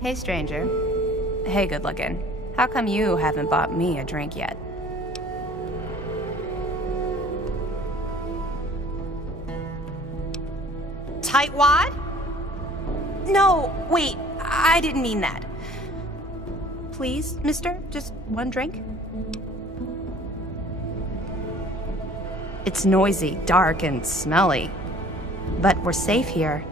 Hey, stranger. Hey, good looking. How come you haven't bought me a drink yet? Tightwad? No, wait, I didn't mean that. Please, mister, just one drink? It's noisy, dark, and smelly. But we're safe here.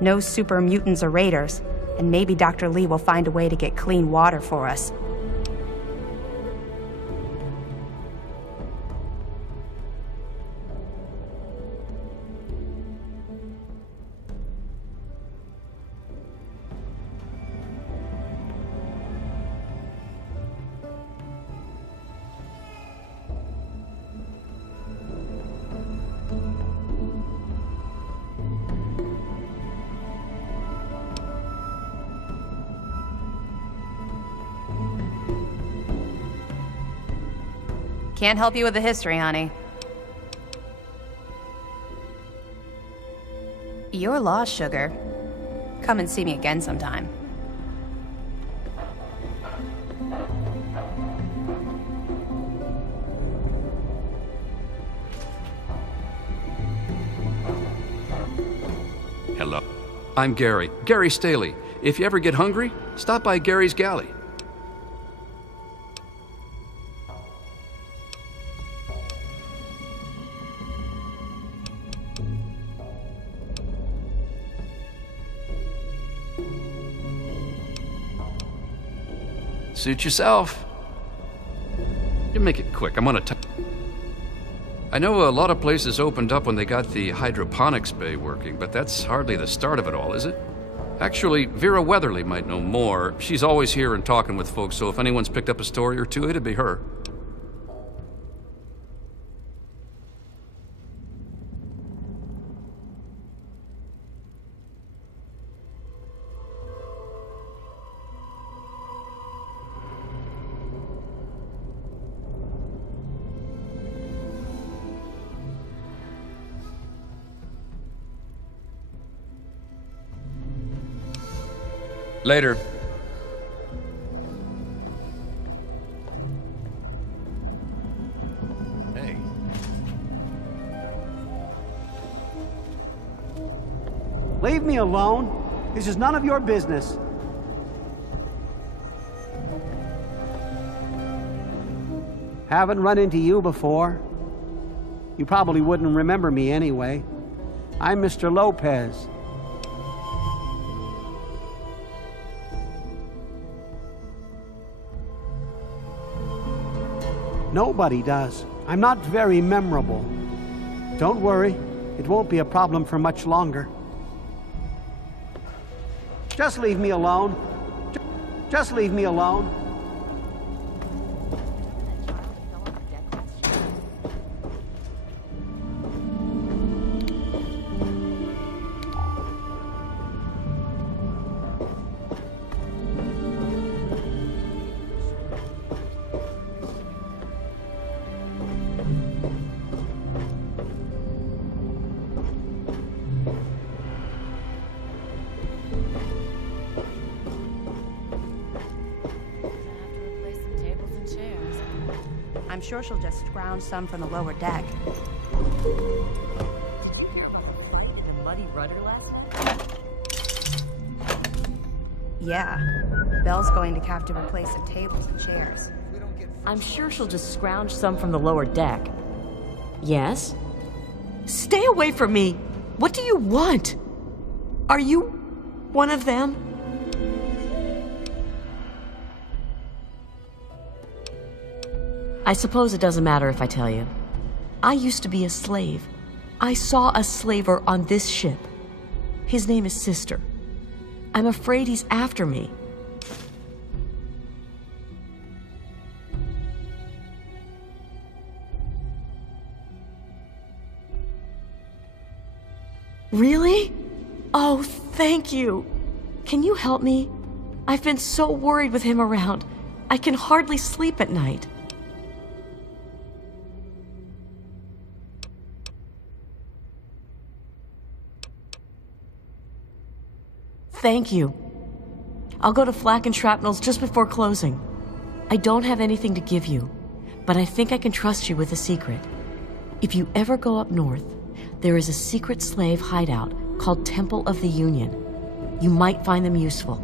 No super mutants or raiders, and maybe Dr. Lee will find a way to get clean water for us. Can't help you with the history, honey. You're lost, sugar. Come and see me again sometime. Hello. I'm Gary. Gary Staley. If you ever get hungry, stop by Gary's Galley. Suit yourself. You make it quick. I'm on a time. I know a lot of places opened up when they got the hydroponics bay working, but that's hardly the start of it all, is it? Actually, Vera Weatherly might know more. She's always here and talking with folks, so if anyone's picked up a story or two, it'd be her. Later. Hey. Leave me alone. This is none of your business. Haven't run into you before. You probably wouldn't remember me anyway. I'm Mr. Lopez. Nobody does. I'm not very memorable. Don't worry, it won't be a problem for much longer. Just leave me alone. Just leave me alone. I'm sure she'll just scrounge some from the lower deck. The muddy rudder left? Yeah. Belle's going to have to replace some tables and chairs. I'm sure she'll just scrounge some from the lower deck. Yes? Stay away from me! What do you want? Are you one of them? I suppose it doesn't matter if I tell you. I used to be a slave. I saw a slaver on this ship. His name is Sister. I'm afraid he's after me. Really? Oh, thank you. Can you help me? I've been so worried with him around. I can hardly sleep at night. Thank you. I'll go to Flak and Shrapnel's just before closing. I don't have anything to give you, but I think I can trust you with a secret. If you ever go up north, there is a secret slave hideout called Temple of the Union. You might find them useful.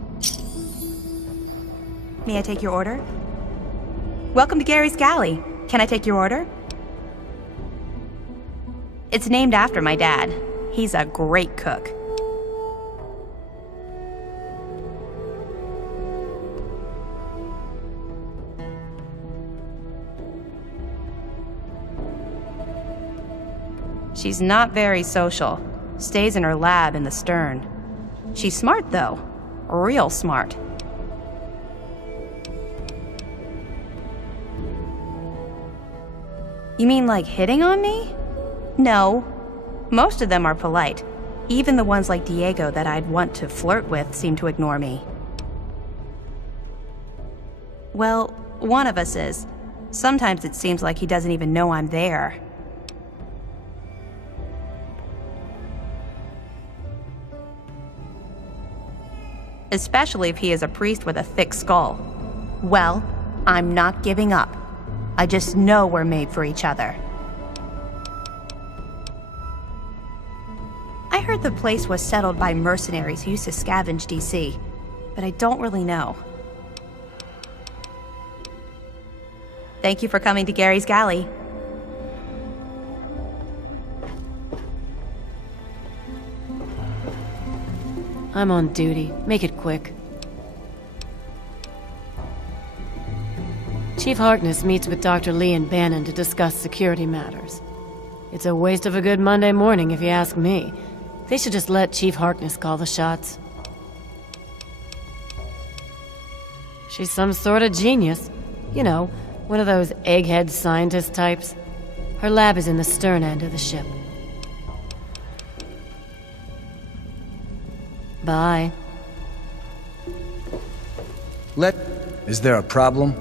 May I take your order? Welcome to Gary's Galley. Can I take your order? It's named after my dad. He's a great cook. She's not very social. Stays in her lab in the stern. She's smart, though. Real smart. You mean like hitting on me? No. Most of them are polite. Even the ones like Diego that I'd want to flirt with seem to ignore me. Well, one of us is. Sometimes it seems like he doesn't even know I'm there. Especially if he is a priest with a thick skull. Well, I'm not giving up. I just know we're made for each other. I heard the place was settled by mercenaries who used to scavenge DC, but I don't really know. Thank you for coming to Gary's Galley. I'm on duty. Make it quick. Chief Harkness meets with Dr. Lee and Bannon to discuss security matters. It's a waste of a good Monday morning, if you ask me. They should just let Chief Harkness call the shots. She's some sort of genius. You know, one of those egghead scientist types. Her lab is in the stern end of the ship. Bye. Is there a problem?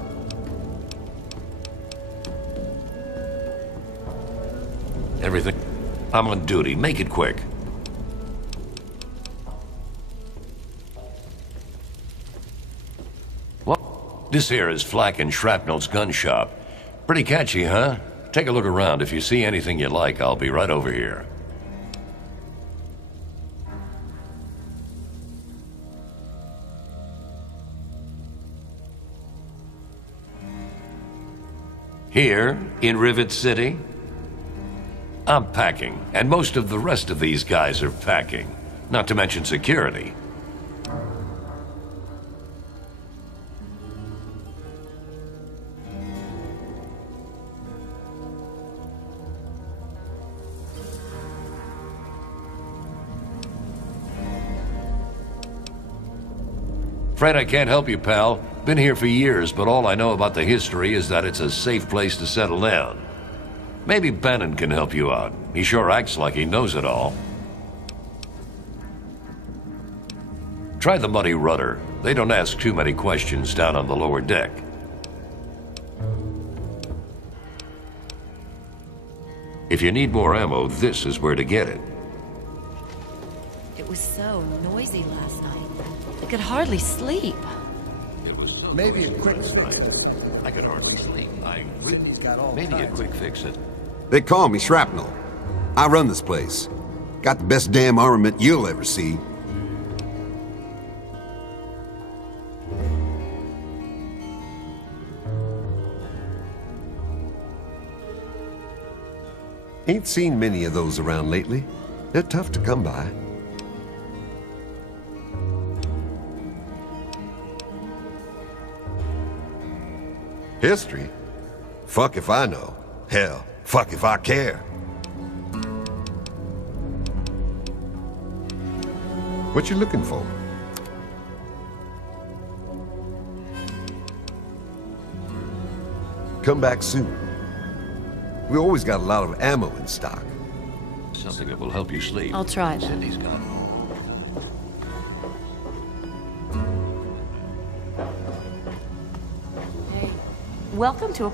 Everything. I'm on duty. Make it quick. What? This here is Flak and Shrapnel's gun shop. Pretty catchy, huh? Take a look around. If you see anything you like, I'll be right over here. Here, in Rivet City, I'm packing, and most of the rest of these guys are packing, not to mention security. Afraid I can't help you, pal. Been here for years, but all I know about the history is that it's a safe place to settle down. Maybe Bannon can help you out. He sure acts like he knows it all. Try the Muddy Rudder. They don't ask too many questions down on the lower deck. If you need more ammo, this is where to get it. It was so noisy last night. I could hardly sleep. It was so Maybe a noisy quick last fix. night. I could hardly sleep. He's got all Maybe a kinds. quick fix it. They call me Shrapnel. I run this place. Got the best damn armament you'll ever see. Ain't seen many of those around lately. They're tough to come by. History? Fuck if I know. Hell, fuck if I care. What you looking for? Come back soon. We always got a lot of ammo in stock. Something that will help you sleep. I'll try that. Cindy's got it. Welcome to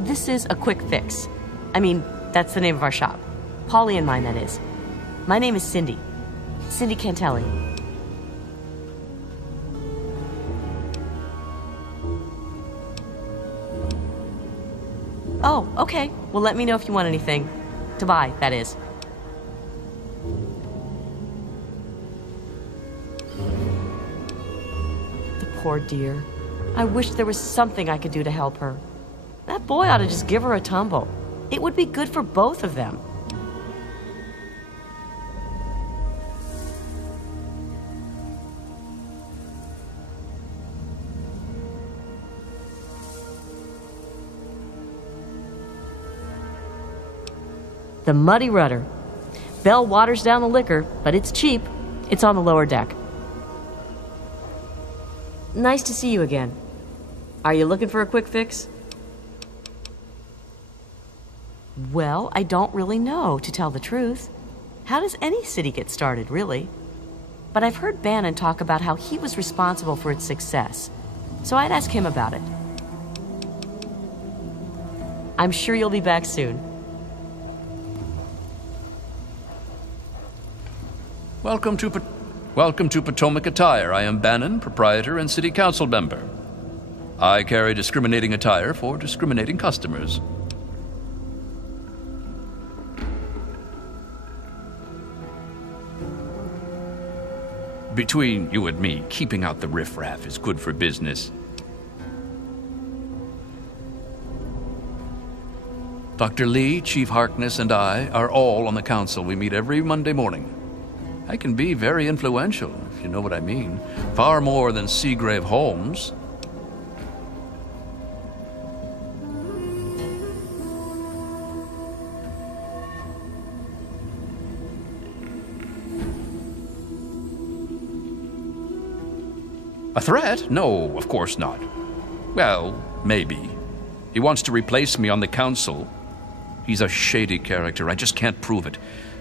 This is a quick fix. I mean, that's the name of our shop. Polly and mine, that is. My name is Cindy. Cindy Cantelli. Oh, okay. Well, let me know if you want anything. To buy, that is. The poor dear. I wish there was something I could do to help her. That boy ought to just give her a tumble. It would be good for both of them. The Muddy Rudder. Belle waters down the liquor, but it's cheap. It's on the lower deck. Nice to see you again. Are you looking for a quick fix? Well, I don't really know, to tell the truth. How does any city get started, really? But I've heard Bannon talk about how he was responsible for its success, so I'd ask him about it. I'm sure you'll be back soon. Welcome to Potomac Attire. I am Bannon, proprietor and city council member. I carry discriminating attire for discriminating customers. Between you and me, keeping out the riffraff is good for business. Dr. Lee, Chief Harkness, and I are all on the council. We meet every Monday morning. I can be very influential, if you know what I mean. Far more than Seagrave Holmes. A threat? No, of course not. Well, maybe. He wants to replace me on the council. He's a shady character. I just can't prove it.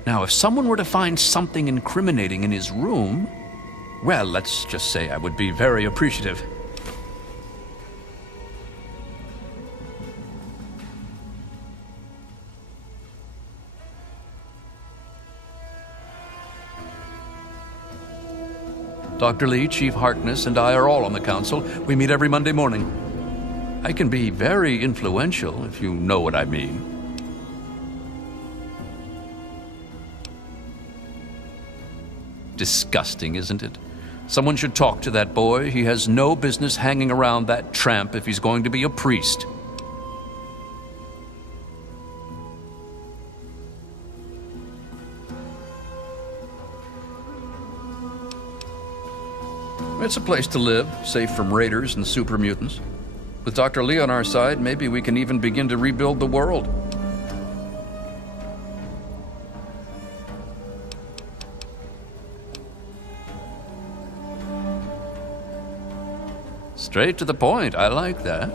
Now, if someone were to find something incriminating in his room, well, let's just say I would be very appreciative. Dr. Lee, Chief Harkness, and I are all on the council. We meet every Monday morning. I can be very influential, if you know what I mean. Disgusting, isn't it? Someone should talk to that boy. He has no business hanging around that tramp if he's going to be a priest. It's a place to live, safe from raiders and super mutants. With Dr. Lee on our side, maybe we can even begin to rebuild the world. Straight to the point. I like that.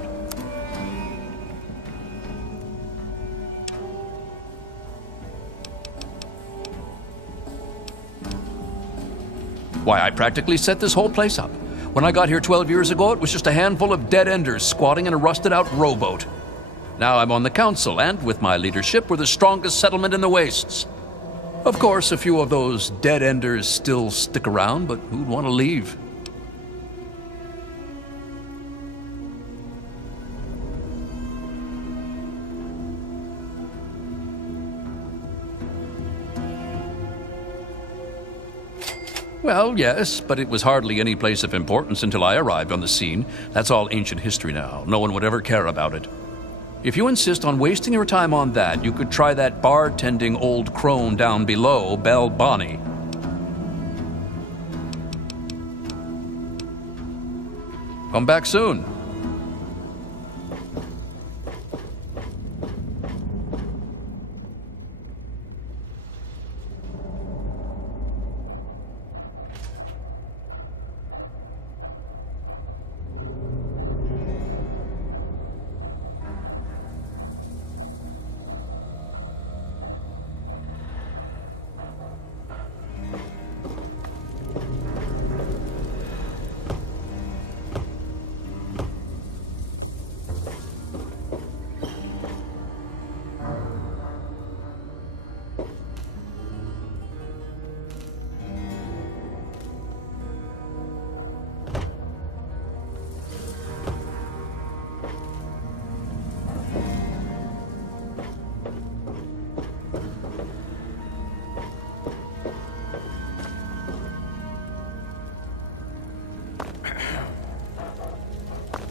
Why, I practically set this whole place up. When I got here 12 years ago, it was just a handful of dead-enders squatting in a rusted-out rowboat. Now I'm on the council, and with my leadership, we're the strongest settlement in the wastes. Of course, a few of those dead-enders still stick around, but who'd want to leave? Well, yes, but it was hardly any place of importance until I arrived on the scene. That's all ancient history now. No one would ever care about it. If you insist on wasting your time on that, you could try that bartending old crone down below, Belle Bonnie. Come back soon.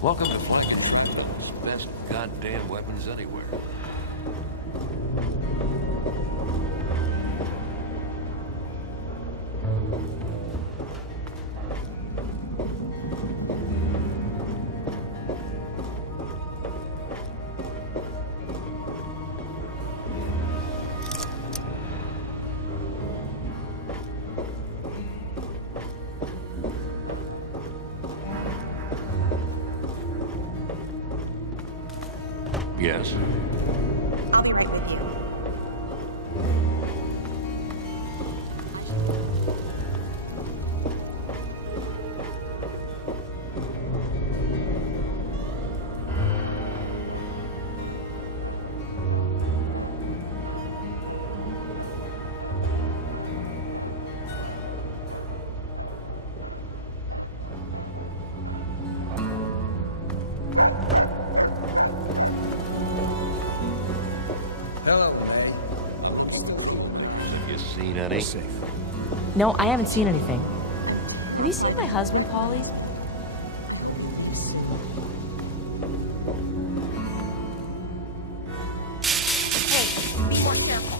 Welcome to Flanking. Best goddamn weapons anywhere. Yes. I'll be right with you. Hello, Ray. Have you seen any? Safe. No, I haven't seen anything. Have you seen my husband, Paulie? Hey, be more careful.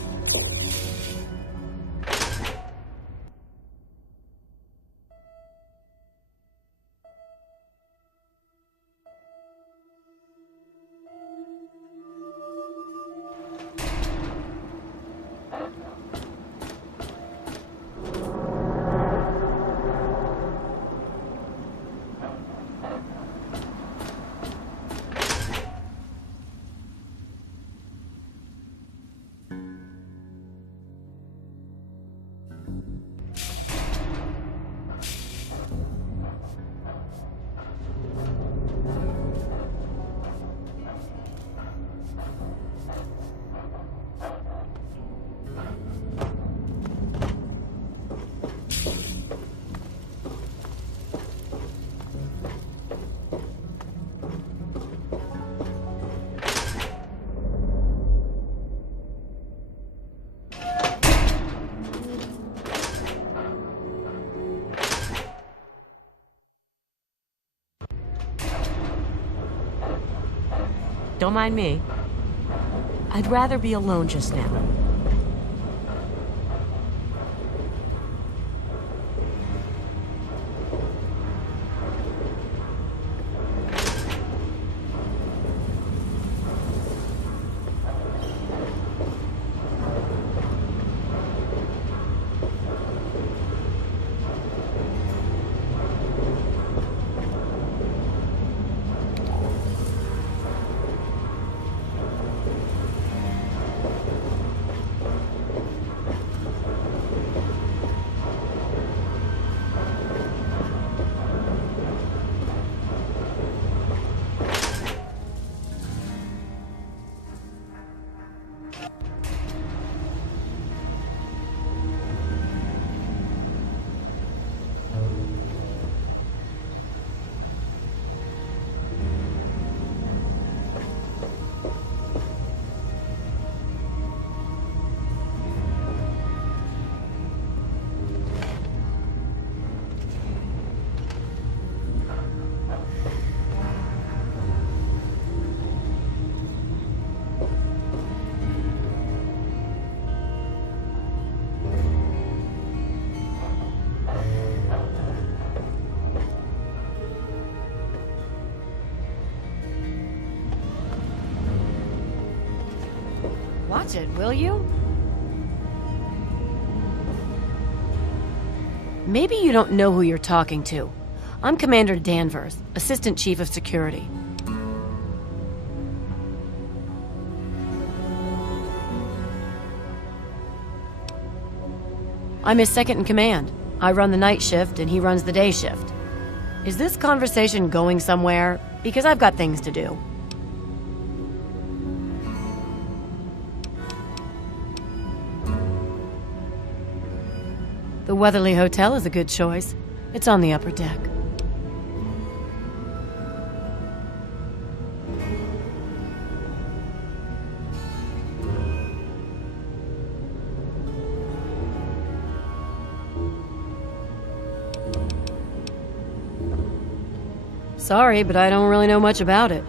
Don't mind me. I'd rather be alone just now. Watch it, will you? Maybe you don't know who you're talking to. I'm Commander Danvers, Assistant Chief of Security. I'm his second in command. I run the night shift and he runs the day shift. Is this conversation going somewhere? Because I've got things to do. The Weatherly Hotel is a good choice. It's on the upper deck. Sorry, but I don't really know much about it.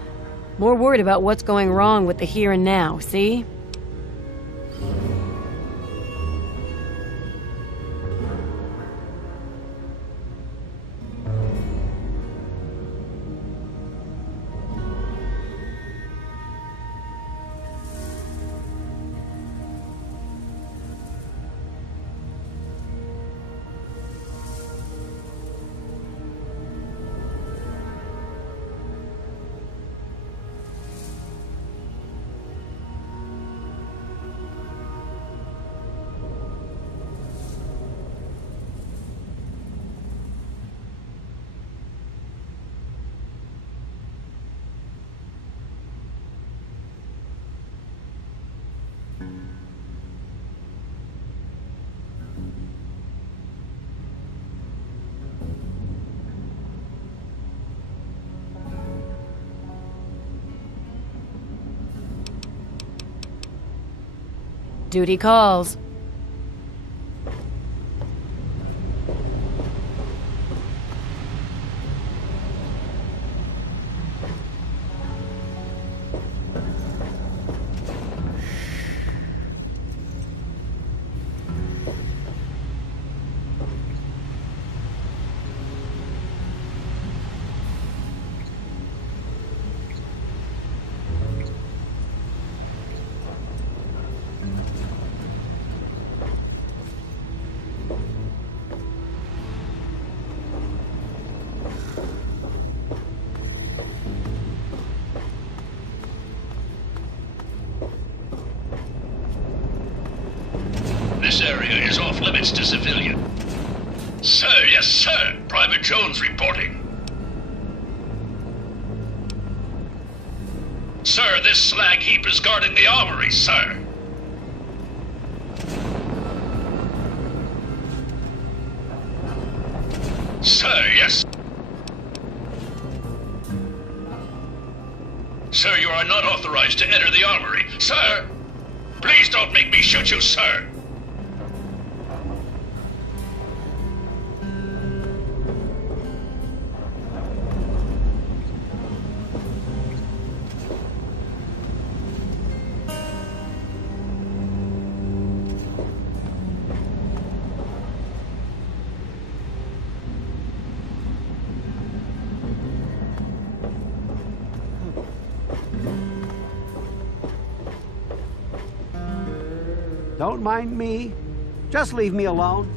More worried about what's going wrong with the here and now, see? Duty calls. This area is off limits to civilian. Sir, yes, sir. Private Jones reporting. Sir, this slag heap is guarding the armory, sir. Sir, yes. Sir, you are not authorized to enter the armory. Sir! Please don't make me shoot you, sir! Don't mind me. Just leave me alone.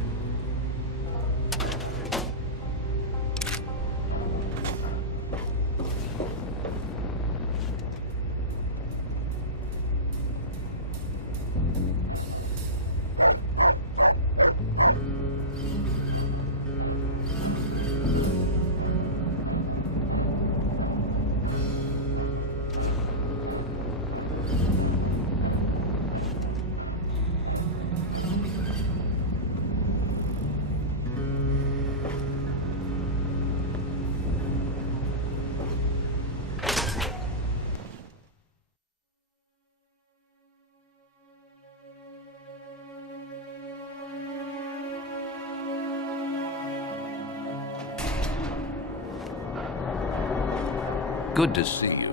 Good to see you.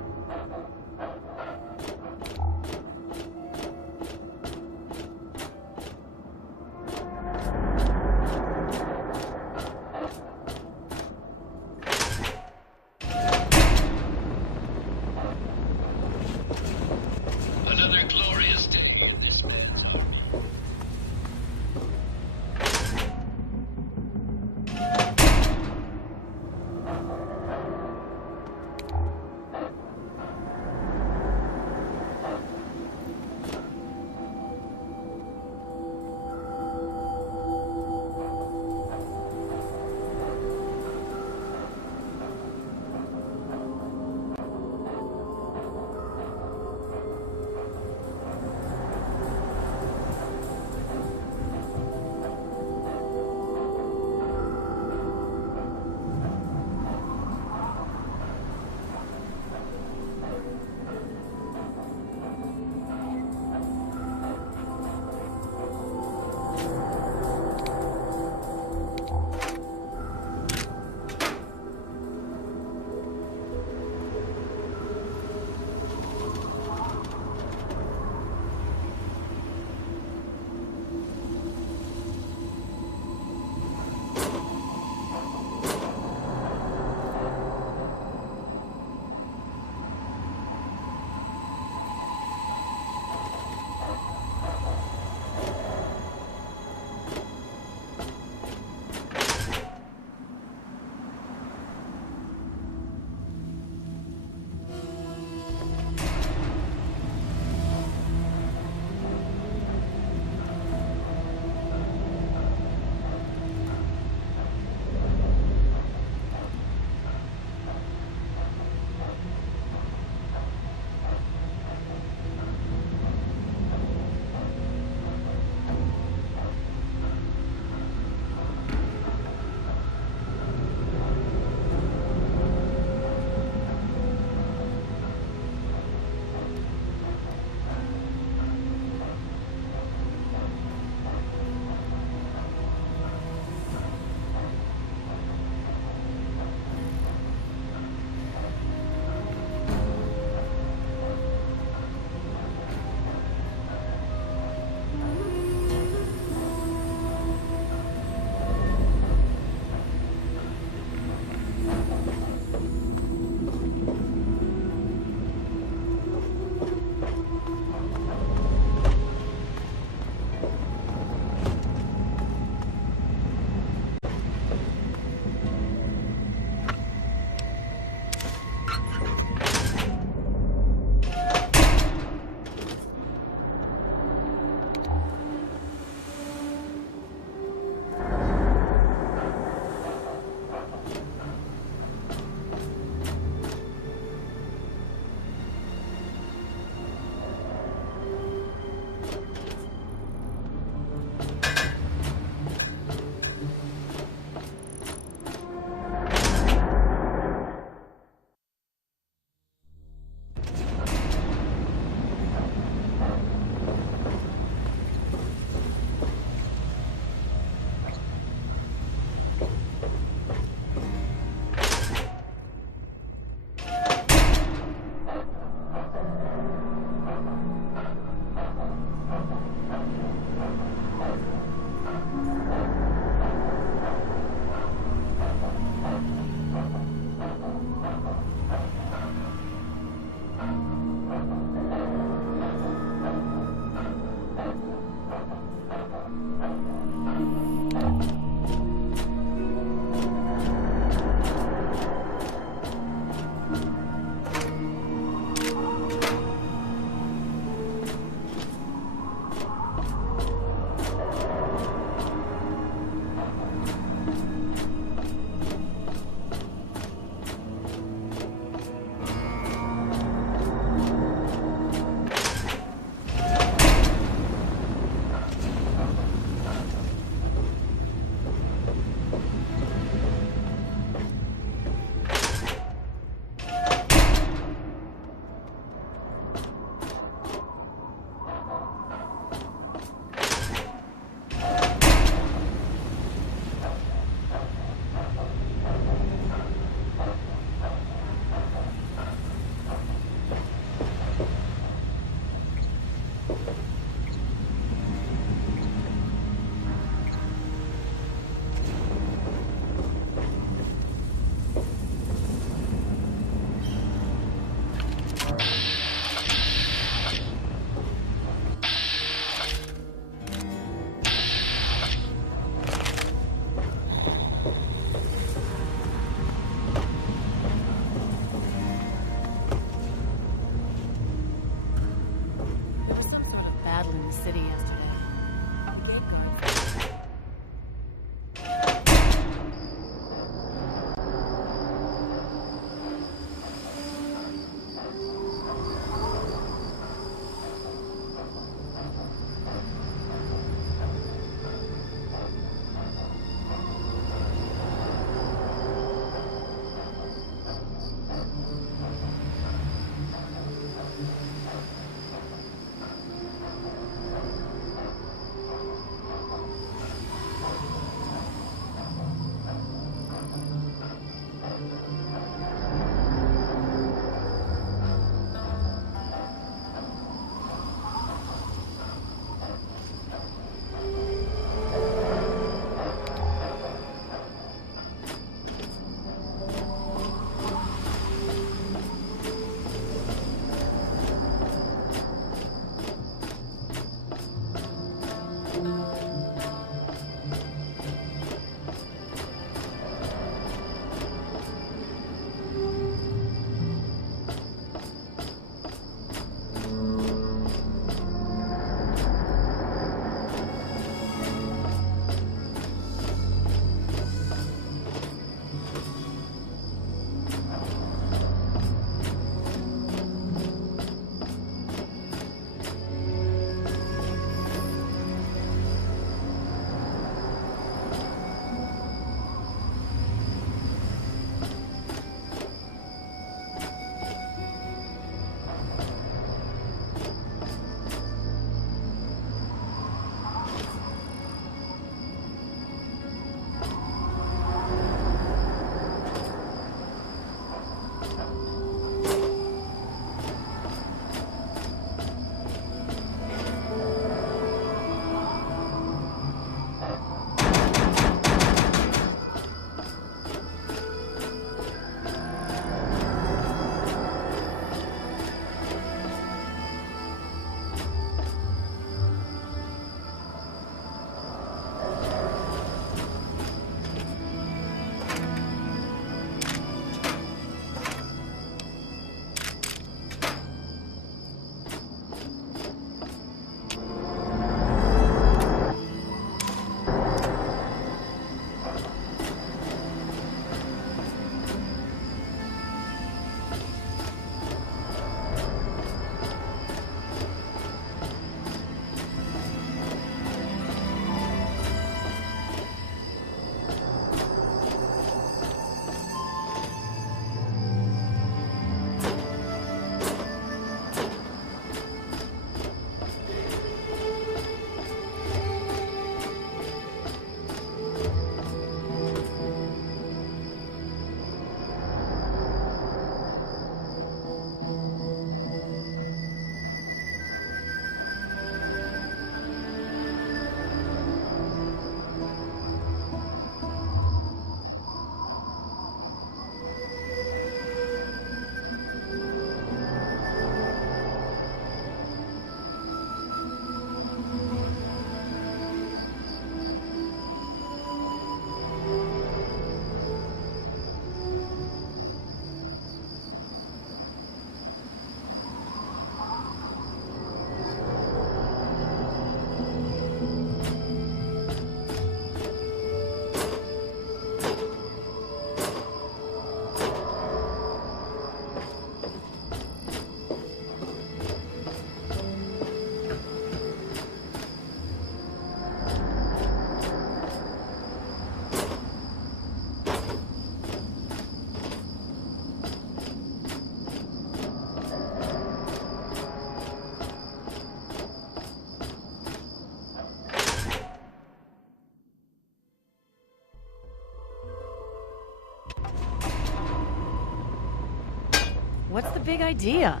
big idea.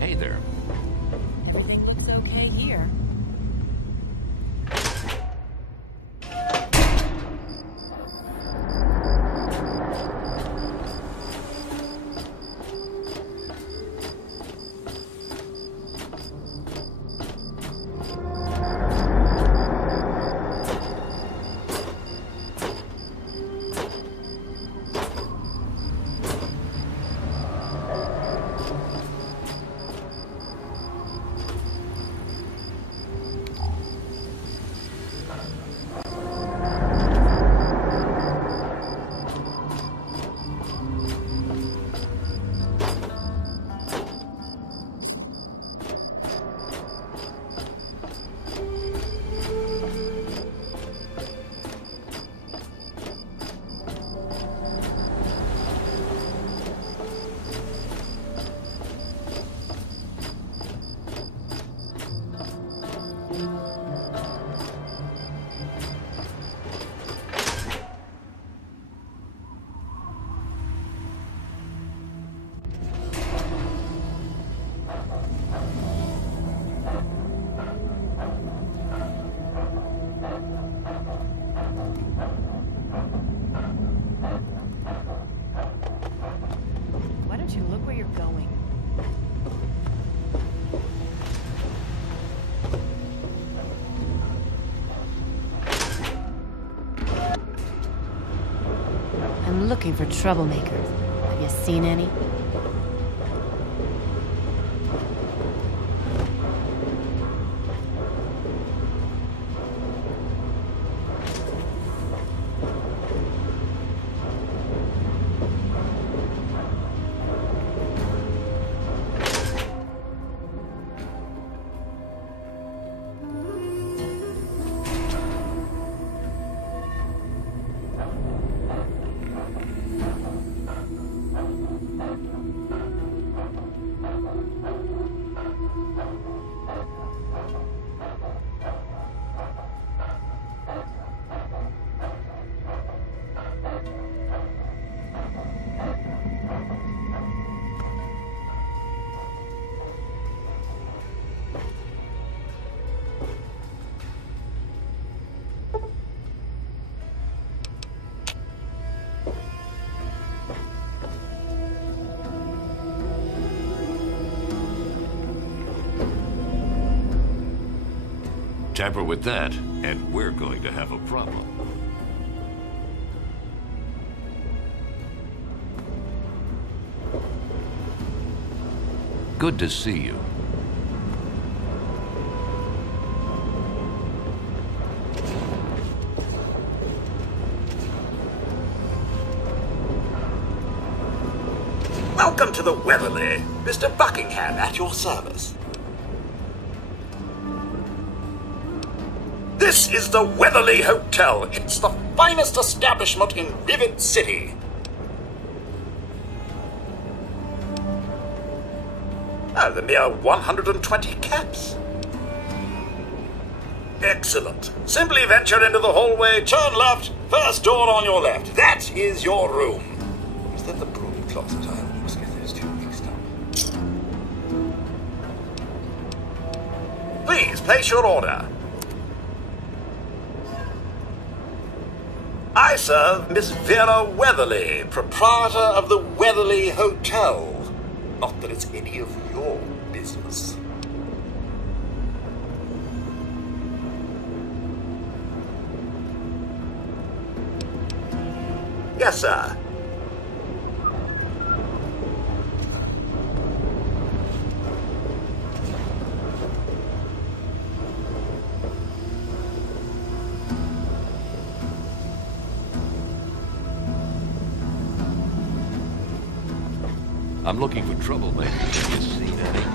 Hey there. Everything looks okay here. Why don't you look where you're going? I'm looking for troublemakers. Have you seen any? Tamper with that, and we're going to have a problem. Good to see you. Welcome to the Weatherly. Mr. Buckingham at your service. This is the Weatherly Hotel. It's the finest establishment in Rivet City. Oh, the mere 120 caps. Excellent. Simply venture into the hallway, turn left, first door on your left. That is your room. Is that the broom closet? I always get those two mixed up. Please place your order. I serve Miss Vera Weatherly, proprietor of the Weatherly Hotel. Not that it's any of your business. Yes, sir. I'm looking for troublemakers. Have you seen any?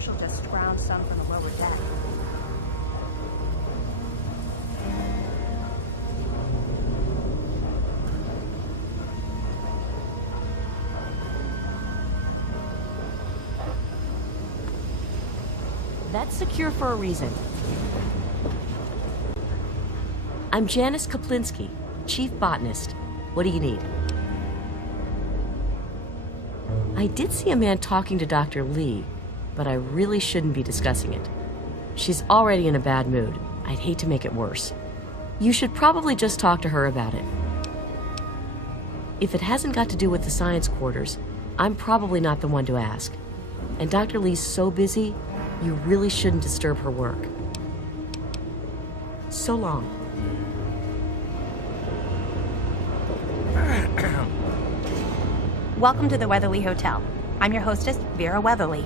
Or she'll just scrounge some from the lower deck. That's secure for a reason. I'm Janice Kaplinsky, Chief Botanist. What do you need? I did see a man talking to Dr. Lee, but I really shouldn't be discussing it. She's already in a bad mood. I'd hate to make it worse. You should probably just talk to her about it. If it hasn't got to do with the science quarters, I'm probably not the one to ask. And Dr. Lee's so busy, you really shouldn't disturb her work. So long. Welcome to the Weatherly Hotel. I'm your hostess, Vera Weatherly.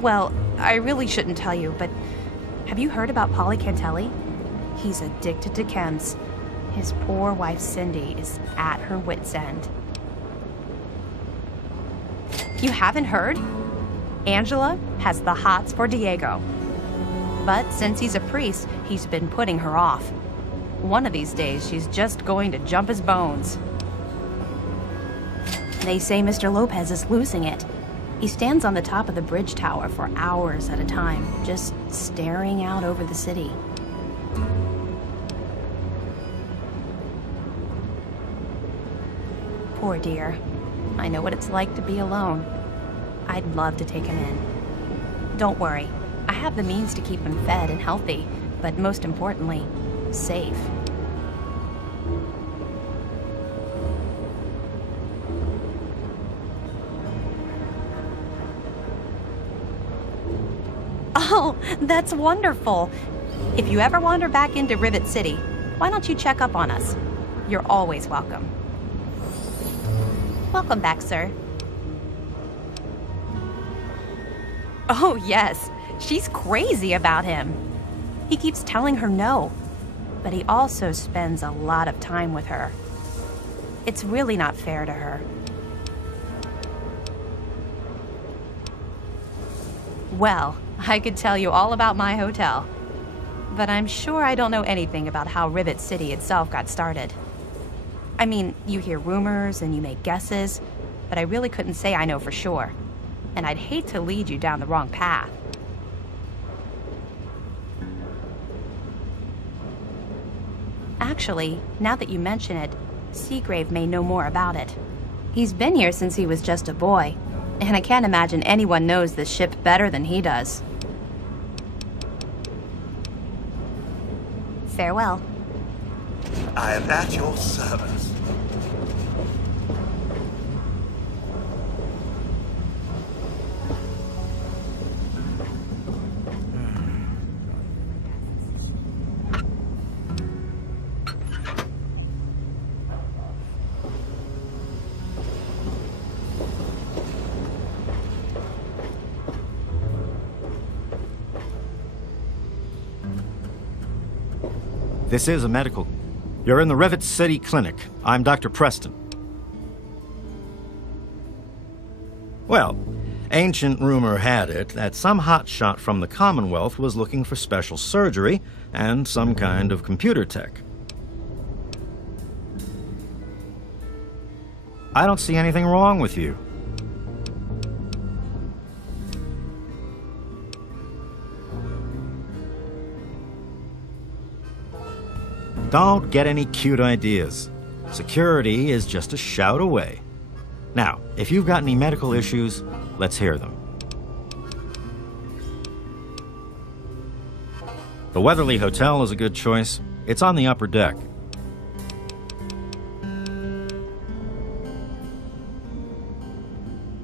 Well, I really shouldn't tell you, but have you heard about Polly Cantelli? He's addicted to chems. His poor wife, Cindy, is at her wit's end. You haven't heard? Angela has the hots for Diego. But since he's a priest, he's been putting her off. One of these days, she's just going to jump his bones. They say Mr. Lopez is losing it. He stands on the top of the bridge tower for hours at a time, just staring out over the city. Poor dear. I know what it's like to be alone. I'd love to take him in. Don't worry. I have the means to keep him fed and healthy, but most importantly, safe. Oh, that's wonderful. If you ever wander back into Rivet City, why don't you check up on us? You're always welcome. Welcome back, sir. Oh, yes. She's crazy about him. He keeps telling her no, but he also spends a lot of time with her. It's really not fair to her. Well, I could tell you all about my hotel, but I'm sure I don't know anything about how Rivet City itself got started. I mean, you hear rumors and you make guesses, but I really couldn't say I know for sure, and I'd hate to lead you down the wrong path. Actually, now that you mention it, Seagrave may know more about it. He's been here since he was just a boy, and I can't imagine anyone knows this ship better than he does. Farewell. I am at your service. This is a medical. You're in the Rivet City Clinic. I'm Dr. Preston. Well, ancient rumor had it that some hotshot from the Commonwealth was looking for special surgery and some kind of computer tech. I don't see anything wrong with you. Don't get any cute ideas. Security is just a shout away. Now, if you've got any medical issues, let's hear them. The Weatherly Hotel is a good choice. It's on the upper deck.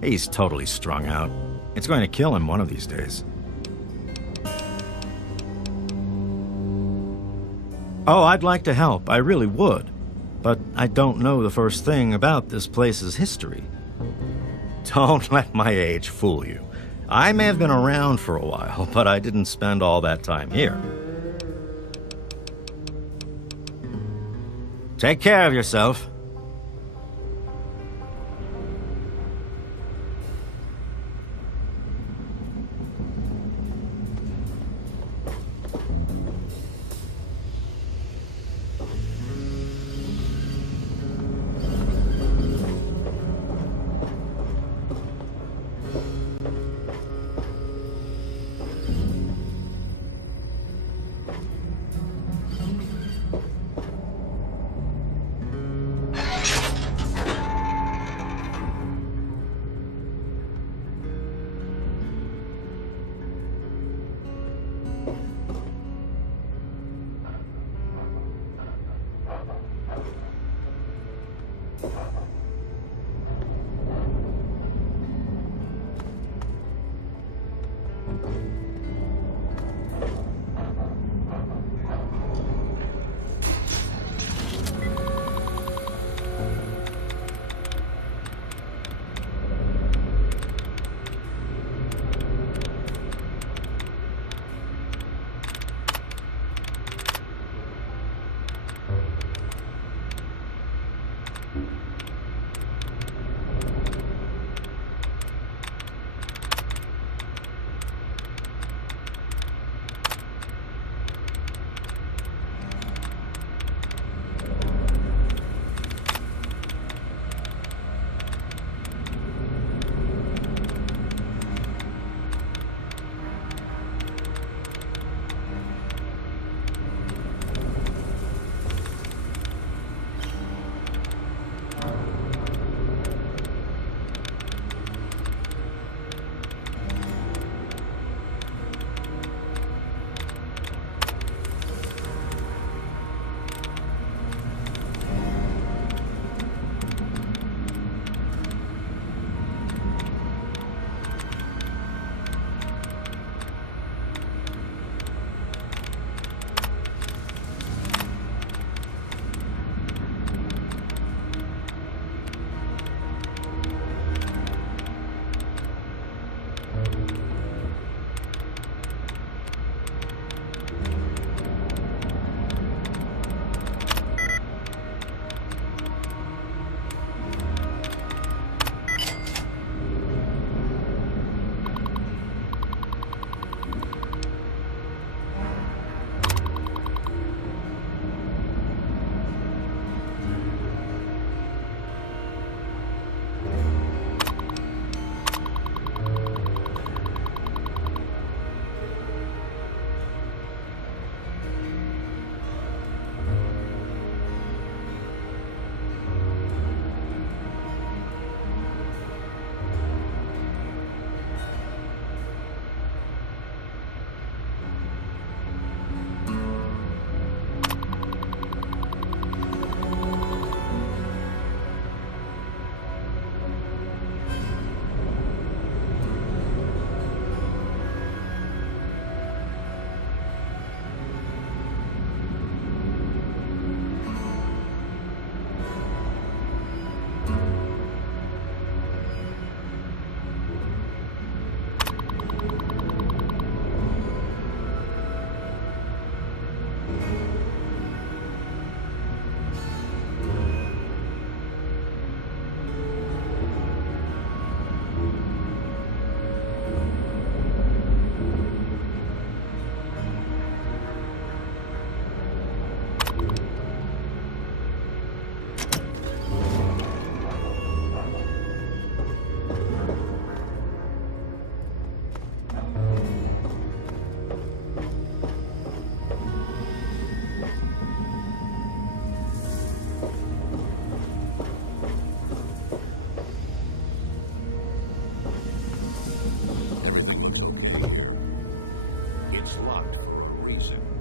He's totally strung out. It's going to kill him one of these days. Oh, I'd like to help. I really would. But I don't know the first thing about this place's history. Don't let my age fool you. I may have been around for a while, but I didn't spend all that time here. Take care of yourself.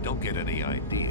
Don't get any ideas.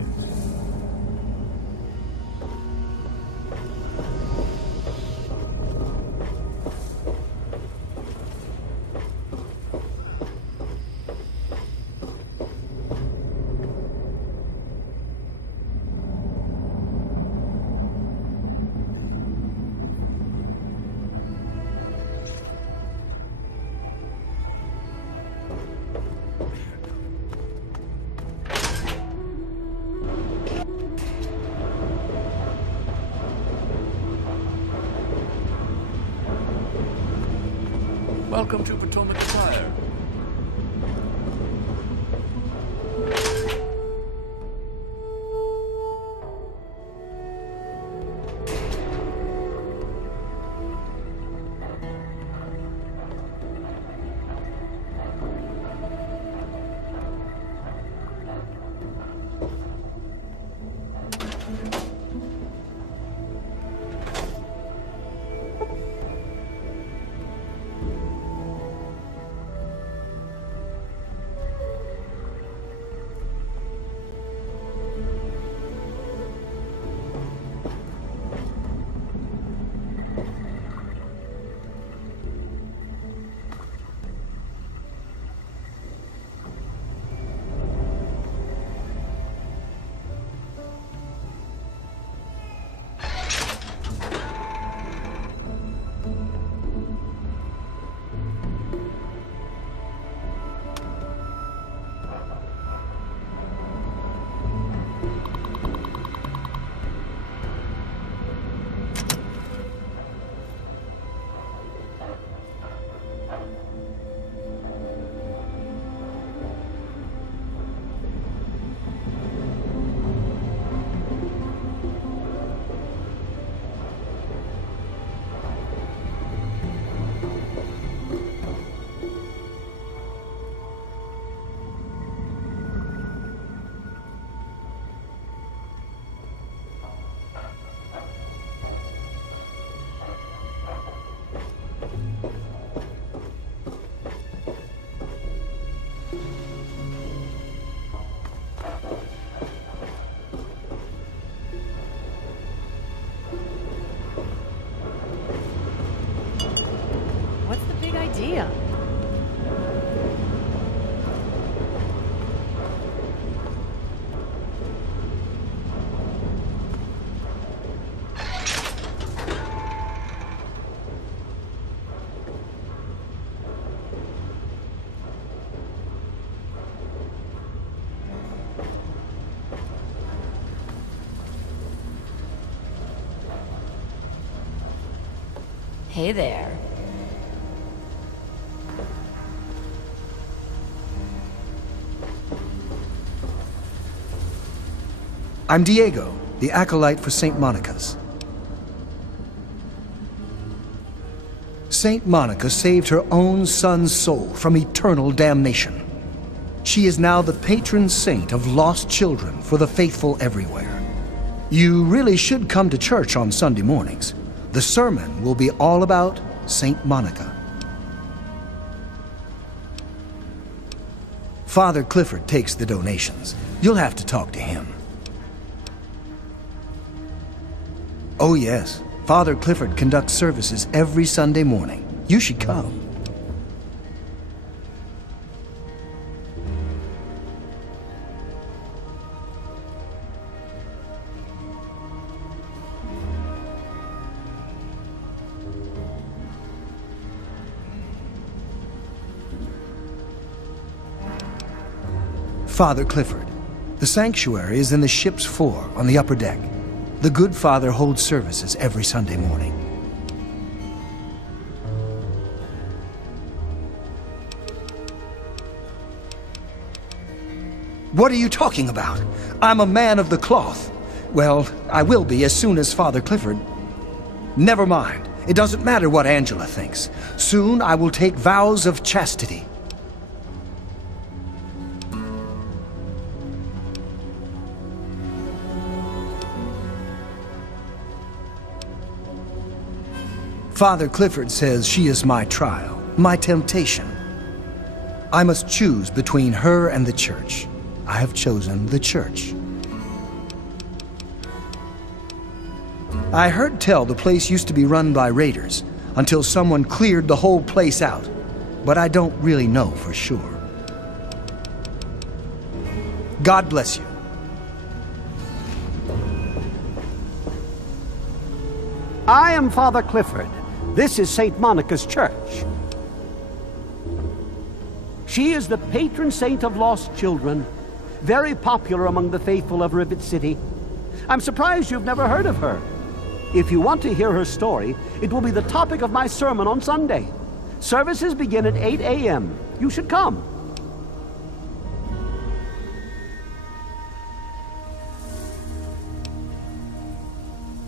Welcome to Potomac Fire. Hey there. I'm Diego, the acolyte for St. Monica's. St. Monica saved her own son's soul from eternal damnation. She is now the patron saint of lost children for the faithful everywhere. You really should come to church on Sunday mornings. The sermon will be all about St. Monica. Father Clifford takes the donations. You'll have to talk to him. Oh yes, Father Clifford conducts services every Sunday morning. You should come. Father Clifford. The sanctuary is in the ship's fore on the upper deck. The good father holds services every Sunday morning. What are you talking about? I'm a man of the cloth. Well, I will be as soon as Father Clifford. Never mind. It doesn't matter what Angela thinks. Soon I will take vows of chastity. Father Clifford says she is my trial, my temptation. I must choose between her and the church. I have chosen the church. I heard tell the place used to be run by raiders until someone cleared the whole place out, but I don't really know for sure. God bless you. I am Father Clifford. This is St. Monica's church. She is the patron saint of lost children, very popular among the faithful of Rivet City. I'm surprised you've never heard of her. If you want to hear her story, it will be the topic of my sermon on Sunday. Services begin at 8 a.m. You should come.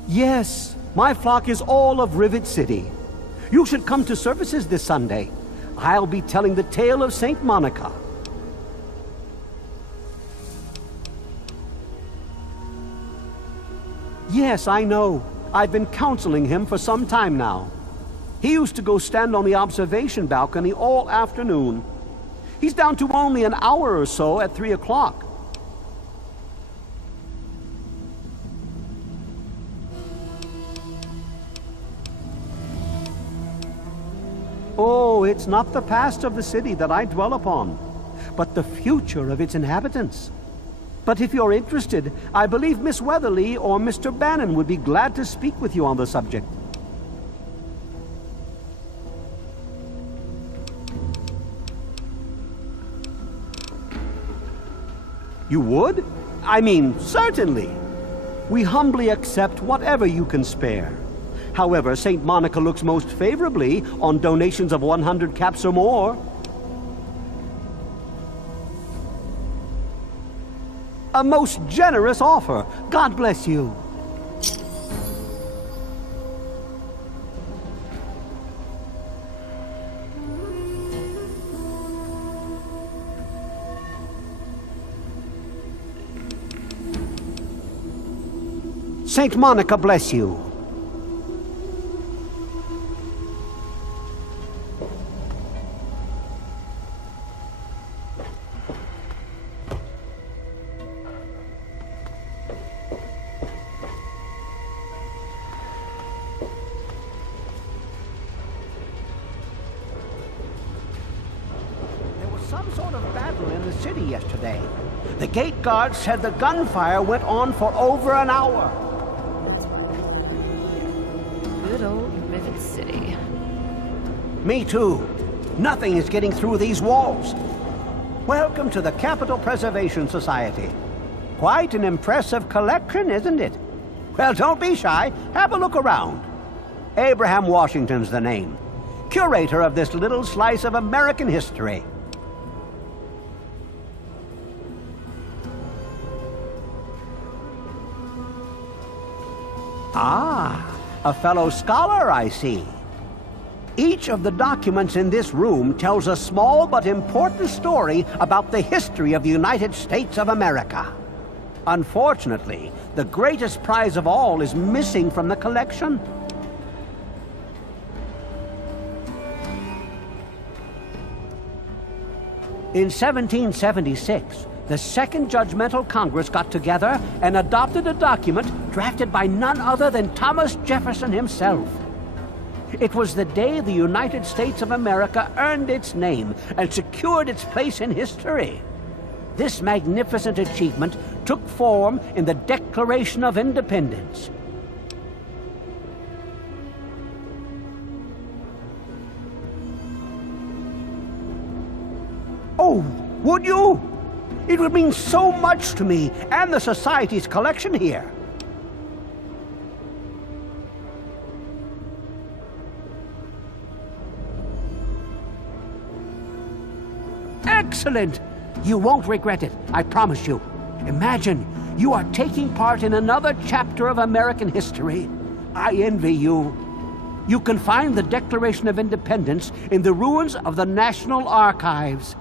Yes, my flock is all of Rivet City. You should come to services this Sunday. I'll be telling the tale of St. Monica. Yes, I know. I've been counseling him for some time now. He used to go stand on the observation balcony all afternoon. He's down to only an hour or so at 3 o'clock. Oh, it's not the past of the city that I dwell upon, but the future of its inhabitants. But if you're interested, I believe Miss Weatherly or Mr. Bannon would be glad to speak with you on the subject. You would? I mean, certainly. We humbly accept whatever you can spare. However, St. Monica looks most favorably on donations of 100 caps or more. A most generous offer. God bless you. St. Monica bless you. Some sort of battle in the city yesterday. The gate guard said the gunfire went on for over an hour. Good old Rivet City. Me too. Nothing is getting through these walls. Welcome to the Capital Preservation Society. Quite an impressive collection, isn't it? Well, don't be shy. Have a look around. Abraham Washington's the name. Curator of this little slice of American history. Ah, a fellow scholar, I see. Each of the documents in this room tells a small but important story about the history of the United States of America. Unfortunately, the greatest prize of all is missing from the collection. In 1776, the Second Judgmental Congress got together and adopted a document drafted by none other than Thomas Jefferson himself. It was the day the United States of America earned its name and secured its place in history. This magnificent achievement took form in the Declaration of Independence. Oh, would you? It would mean so much to me and the Society's collection here. Excellent! You won't regret it, I promise you. Imagine, you are taking part in another chapter of American history. I envy you. You can find the Declaration of Independence in the ruins of the National Archives.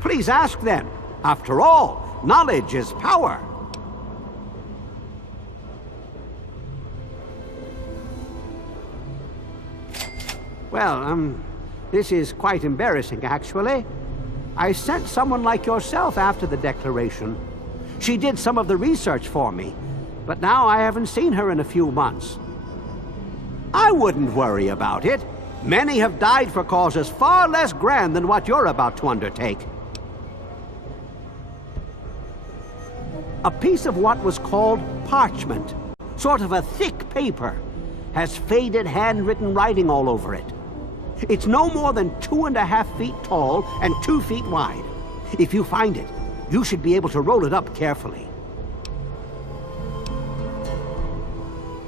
Please ask them. After all, knowledge is power. Well, this is quite embarrassing, actually. I sent someone like yourself after the Declaration. She did some of the research for me, but now I haven't seen her in a few months. I wouldn't worry about it. Many have died for causes far less grand than what you're about to undertake. A piece of what was called parchment, sort of a thick paper, has faded handwritten writing all over it. It's no more than 2.5 feet tall and 2 feet wide. If you find it, you should be able to roll it up carefully.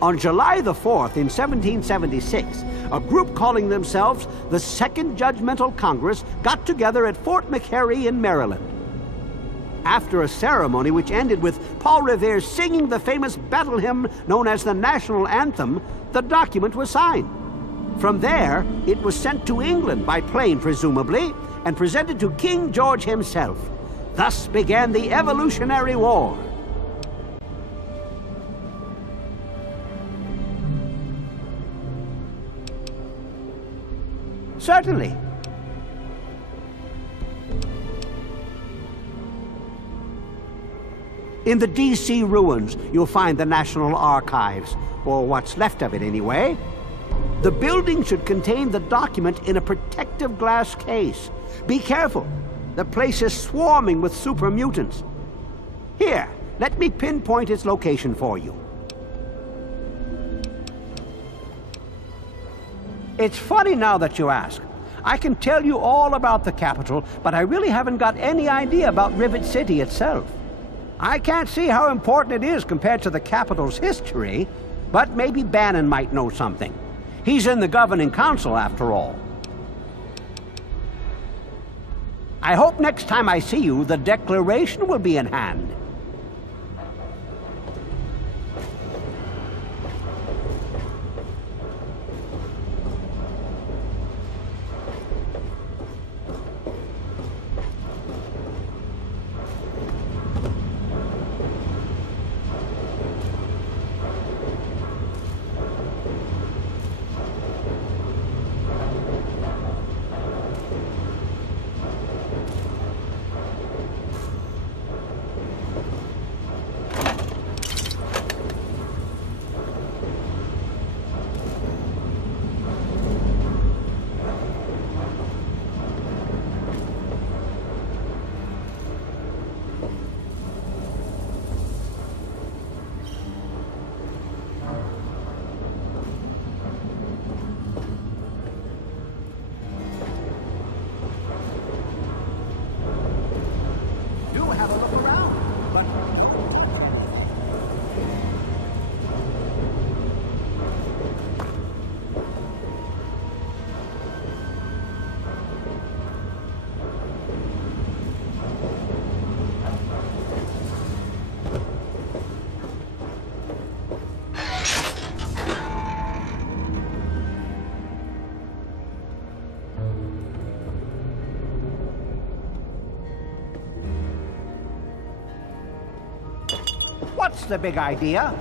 On July the 4th in 1776, a group calling themselves the Second Judgmental Congress got together at Fort McHenry in Maryland. After a ceremony which ended with Paul Revere singing the famous battle hymn known as the National Anthem, the document was signed. From there, it was sent to England by plane, presumably, and presented to King George himself. Thus began the Evolutionary War. Certainly. In the D.C. ruins, you'll find the National Archives, or what's left of it anyway. The building should contain the document in a protective glass case. Be careful. The place is swarming with super mutants. Here, let me pinpoint its location for you. It's funny now that you ask. I can tell you all about the Capitol, but I really haven't got any idea about Rivet City itself. I can't see how important it is compared to the Capitol's history, but maybe Bannon might know something. He's in the governing council, after all. I hope next time I see you, the Declaration will be in hand. What's the big idea?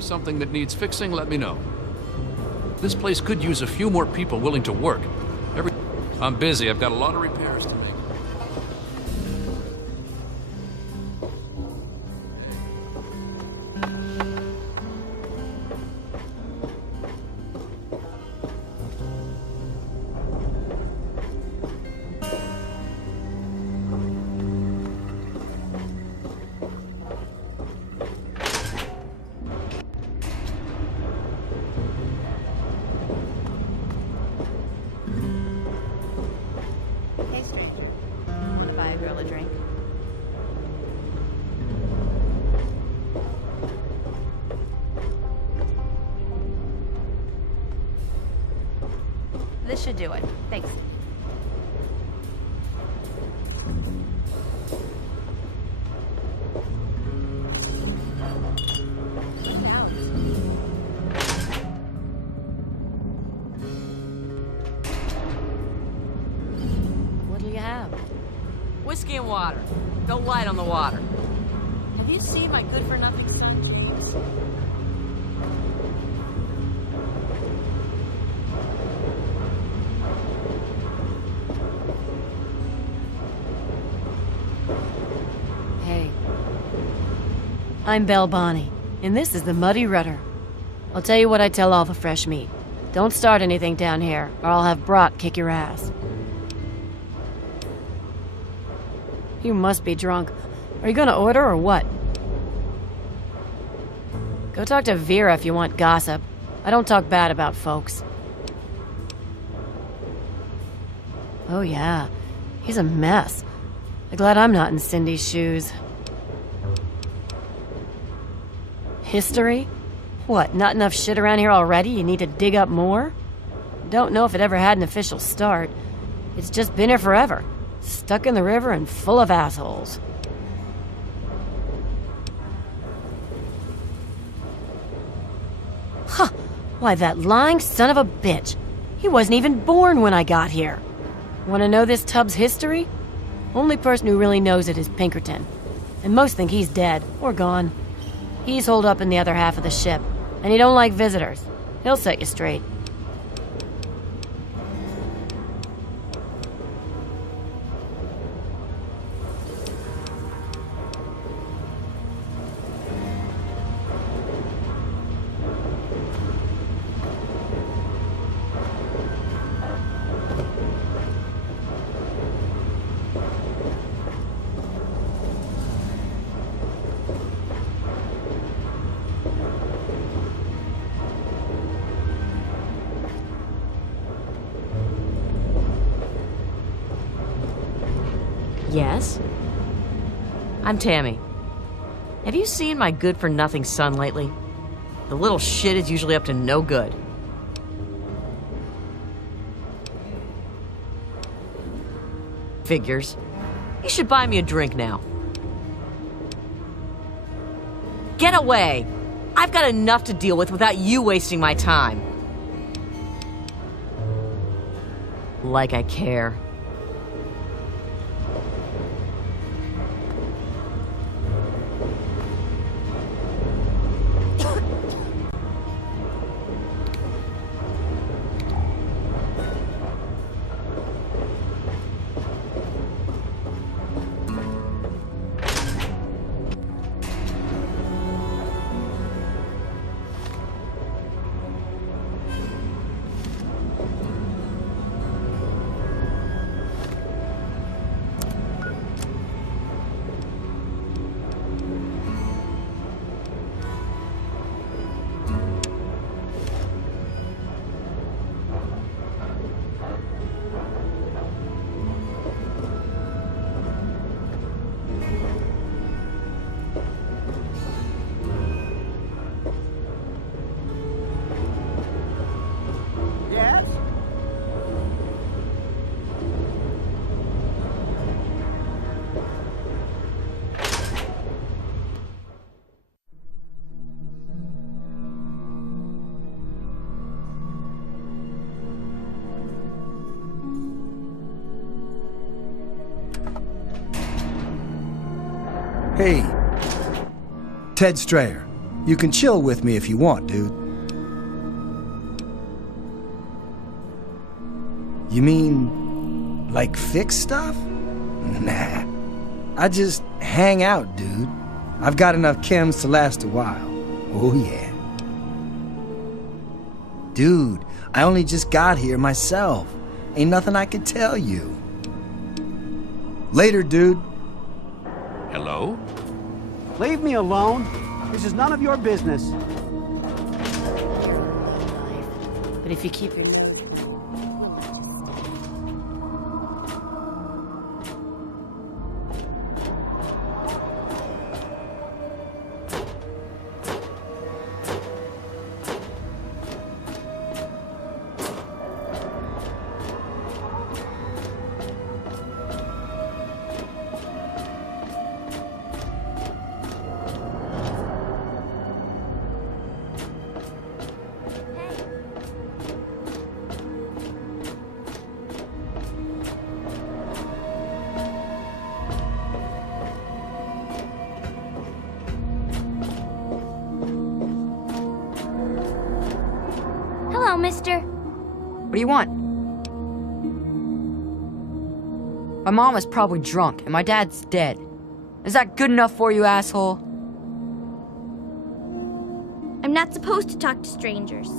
Something that needs fixing, let me know. This place could use a few more people willing to work. I'm busy. I've got a lot of repairs to make. This should do it. Thanks. What'll you have? Whiskey and water. Don't light on the water. Have you seen my good-for-nothing son? I'm Belle Bonnie, and this is the Muddy Rudder. I'll tell you what I tell all the fresh meat. Don't start anything down here, or I'll have Brock kick your ass. You must be drunk. Are you gonna order or what? Go talk to Vera if you want gossip. I don't talk bad about folks. Oh yeah, he's a mess. I'm glad I'm not in Cindy's shoes. History? What, not enough shit around here already? You need to dig up more? Don't know if it ever had an official start. It's just been here forever. Stuck in the river and full of assholes. Huh. Why, that lying son of a bitch. He wasn't even born when I got here. Want to know this tub's history? Only person who really knows it is Pinkerton. And most think he's dead, or gone. He's holed up in the other half of the ship, and he don't like visitors. He'll set you straight. Yes? I'm Tammy. Have you seen my good-for-nothing son lately? The little shit is usually up to no good. Figures. You should buy me a drink now. Get away! I've got enough to deal with without you wasting my time. Like I care. Hey, Ted Strayer. You can chill with me if you want, dude. You mean, like fix stuff? Nah. I just hang out, dude. I've got enough chems to last a while. Oh, yeah. Dude, I only just got here myself. Ain't nothing I could tell you. Later, dude. Hello? Leave me alone. This is none of your business. But if you keep your nose... Hello, mister. What do you want? My mom is probably drunk, and my dad's dead. Is that good enough for you, asshole? I'm not supposed to talk to strangers.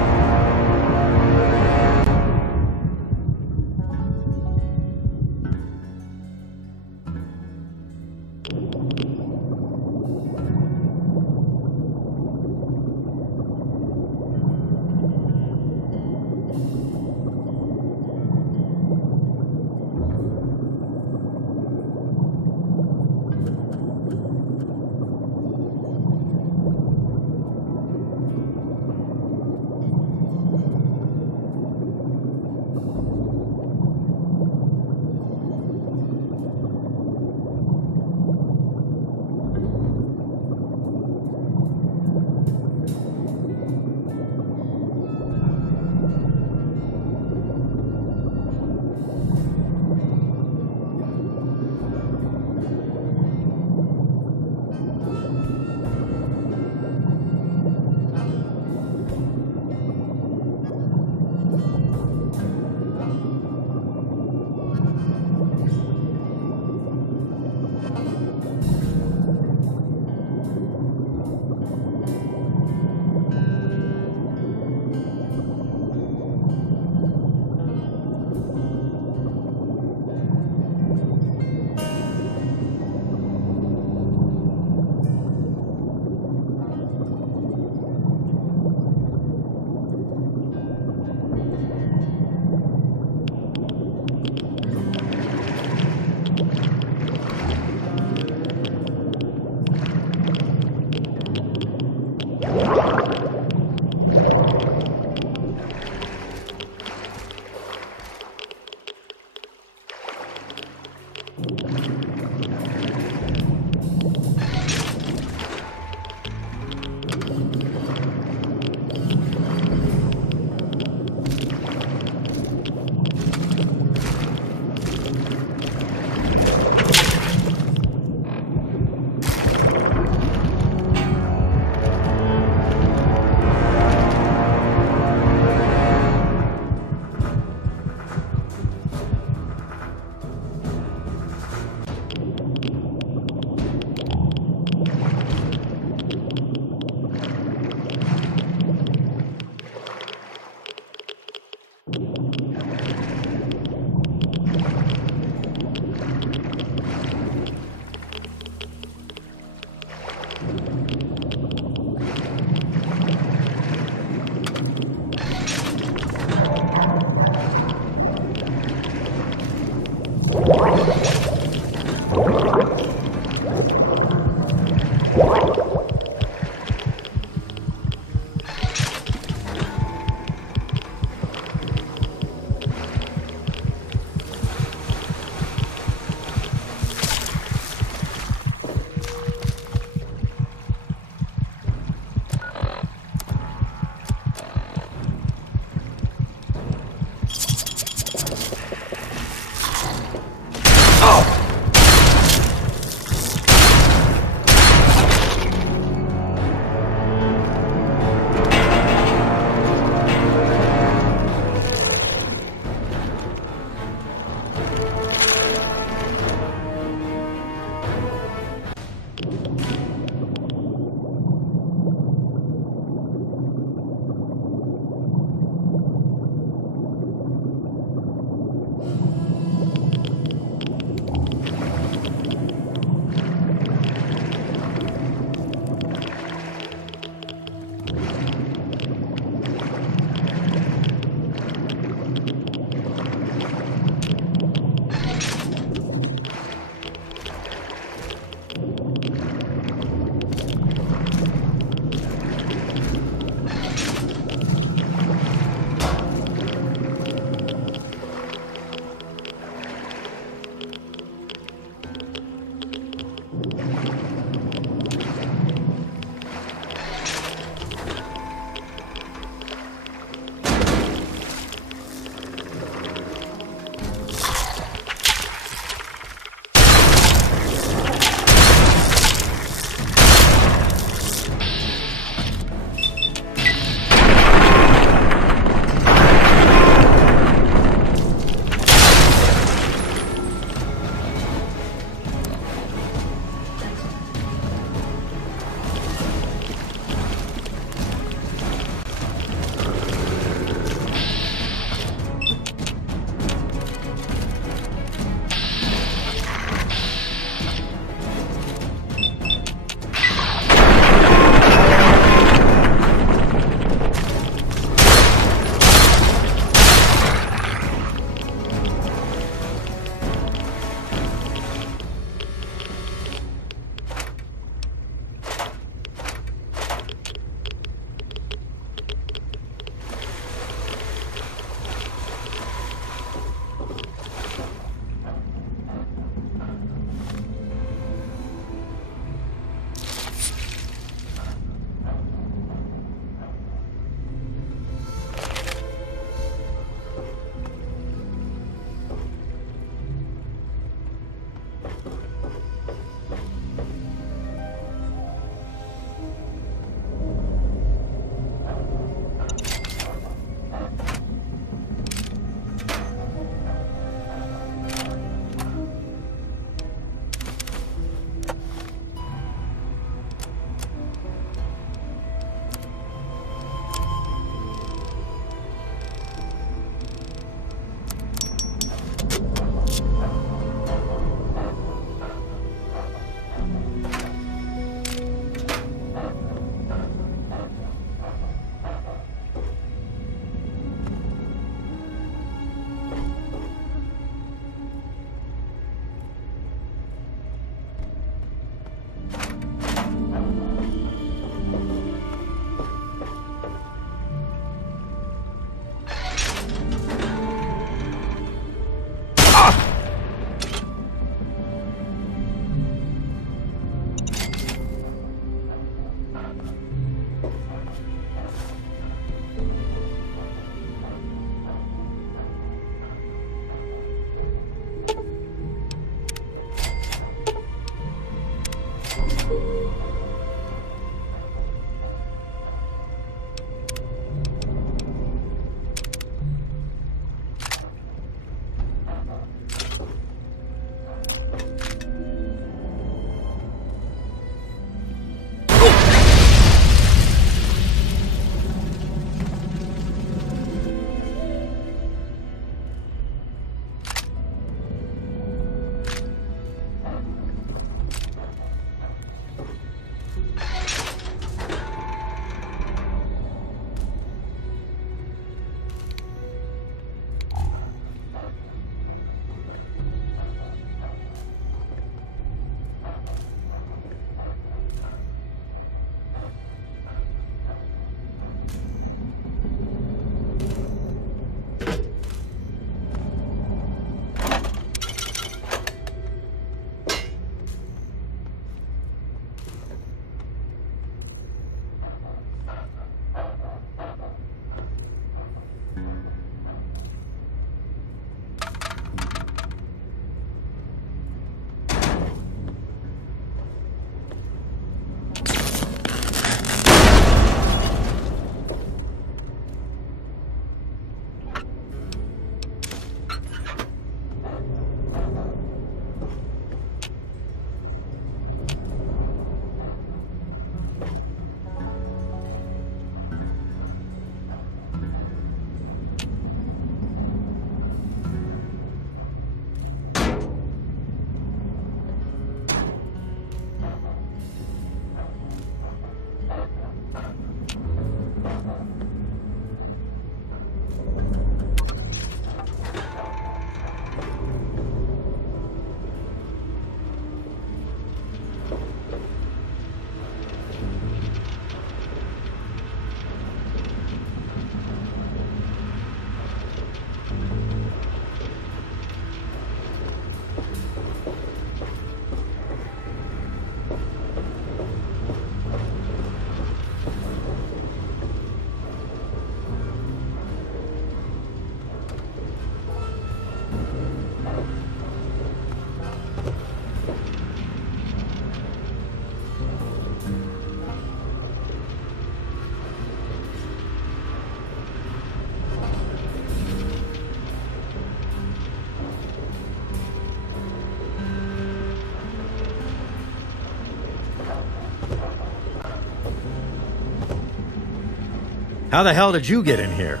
How the hell did you get in here?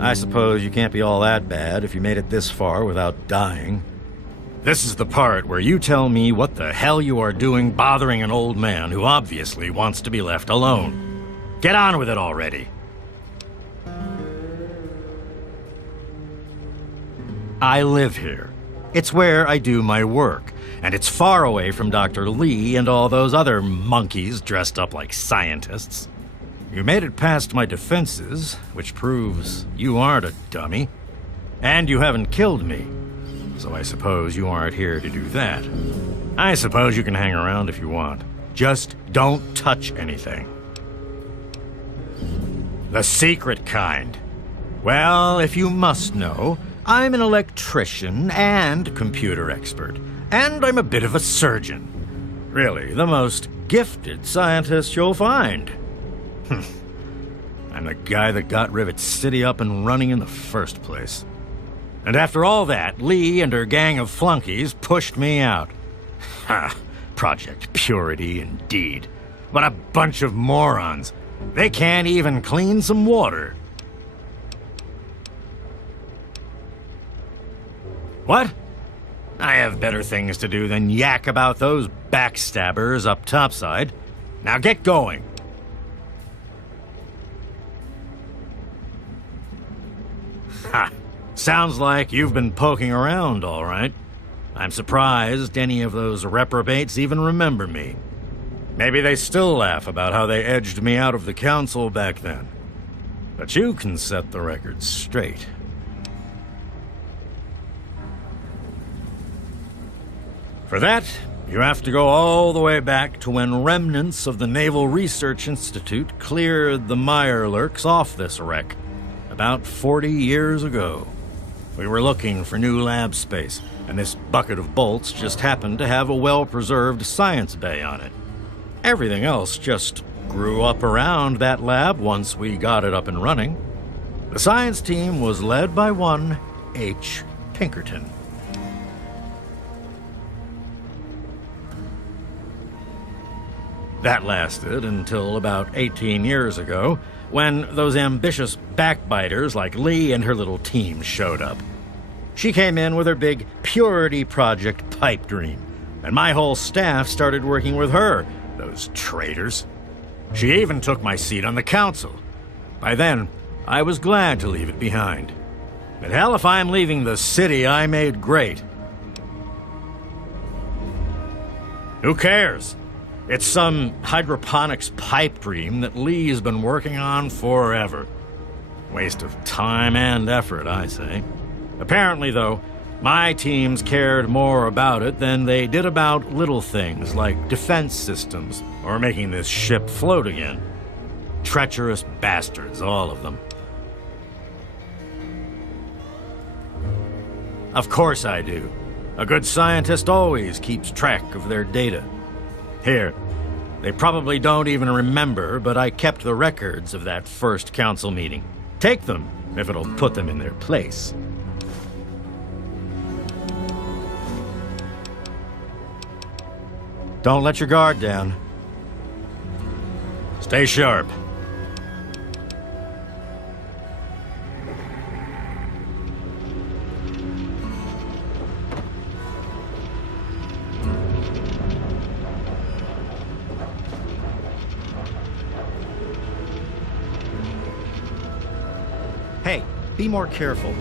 I suppose you can't be all that bad if you made it this far without dying. This is the part where you tell me what the hell you are doing bothering an old man who obviously wants to be left alone. Get on with it already. I live here. It's where I do my work, and it's far away from Dr. Lee and all those other monkeys dressed up like scientists. You made it past my defenses, which proves you aren't a dummy. And you haven't killed me, so I suppose you aren't here to do that. I suppose you can hang around if you want. Just don't touch anything. The secret kind. Well, if you must know, I'm an electrician and computer expert, and I'm a bit of a surgeon. Really, the most gifted scientist you'll find. I'm the guy that got Rivet City up and running in the first place. And after all that, Lee and her gang of flunkies pushed me out. Ha! Project Purity, indeed. What a bunch of morons. They can't even clean some water. What? I have better things to do than yak about those backstabbers up topside. Now get going. Ha! Sounds like you've been poking around, all right. I'm surprised any of those reprobates even remember me. Maybe they still laugh about how they edged me out of the council back then. But you can set the record straight. For that, you have to go all the way back to when remnants of the Naval Research Institute cleared the Mirelurks off this wreck, about 40 years ago. We were looking for new lab space, and this bucket of bolts just happened to have a well-preserved science bay on it. Everything else just grew up around that lab once we got it up and running. The science team was led by one H. Pinkerton. That lasted until about 18 years ago, when those ambitious backbiters like Lee and her little team showed up. She came in with her big Purity Project pipe dream, and my whole staff started working with her, those traitors. She even took my seat on the council. By then, I was glad to leave it behind. But hell, if I'm leaving the city I made great. Who cares? It's some hydroponics pipe dream that Lee's been working on forever. Waste of time and effort, I say. Apparently, though, my teams cared more about it than they did about little things like defense systems or making this ship float again. Treacherous bastards, all of them. Of course I do. A good scientist always keeps track of their data. Here, they probably don't even remember, but I kept the records of that first council meeting. Take them, if it'll put them in their place. Don't let your guard down. Stay sharp. Hey, be more careful.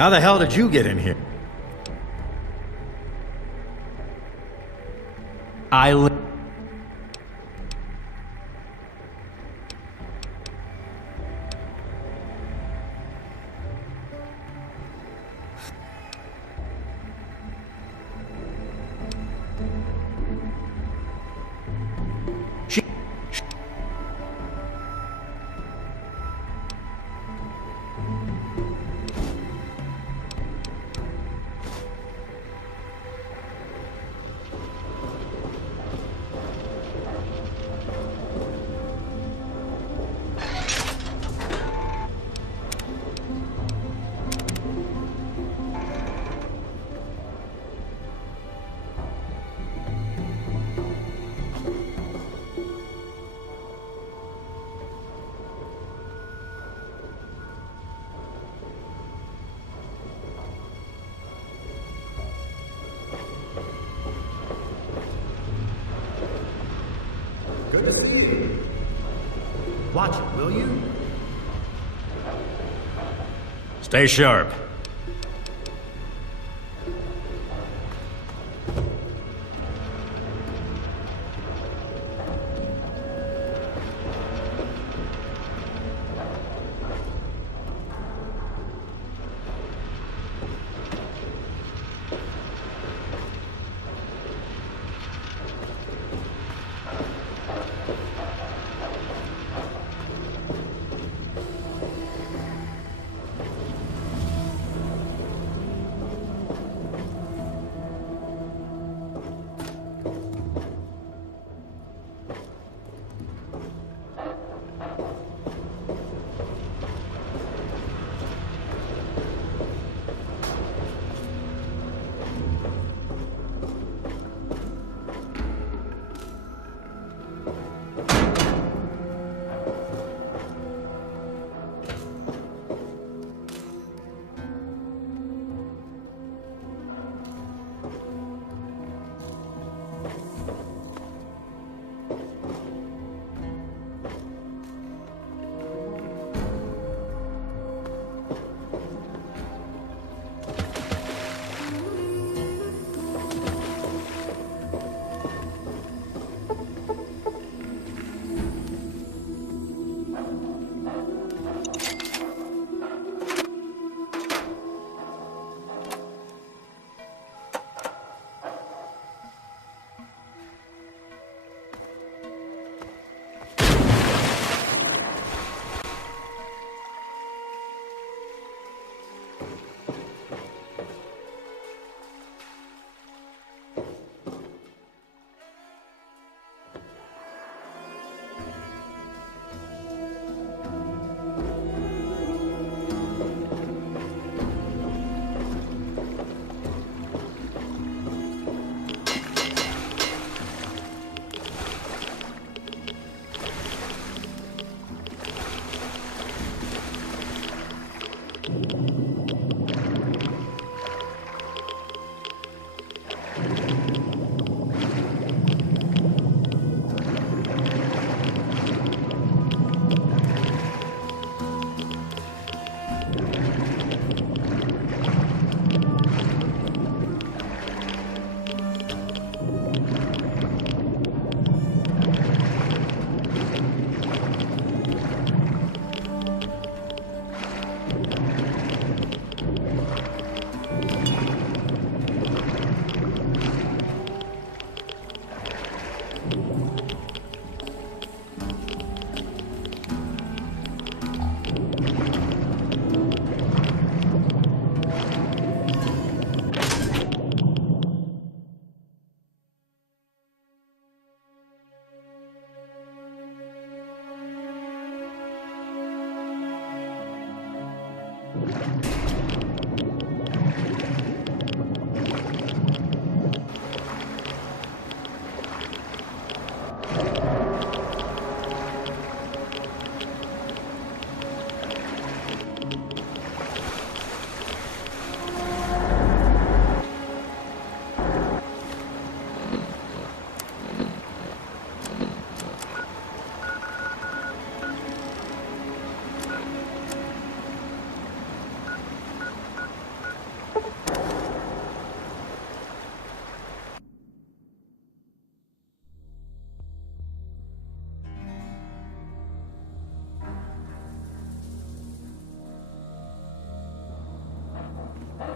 How the hell did you get in here? Good to see you. Watch it, will you? Stay sharp.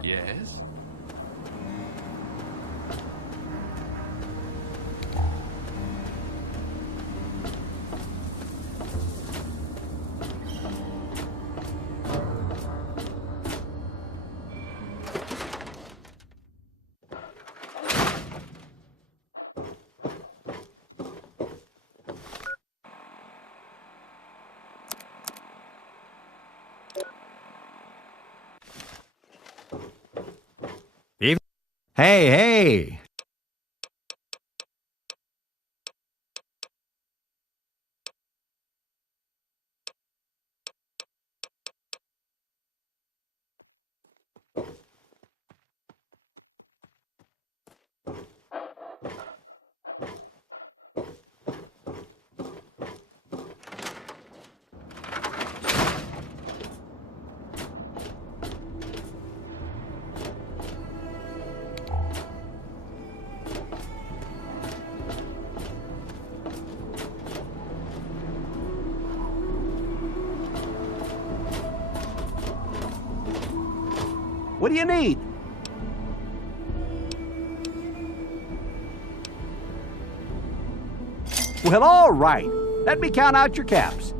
Yes? Hey, hey! What do you need? Well, all right. Let me count out your caps.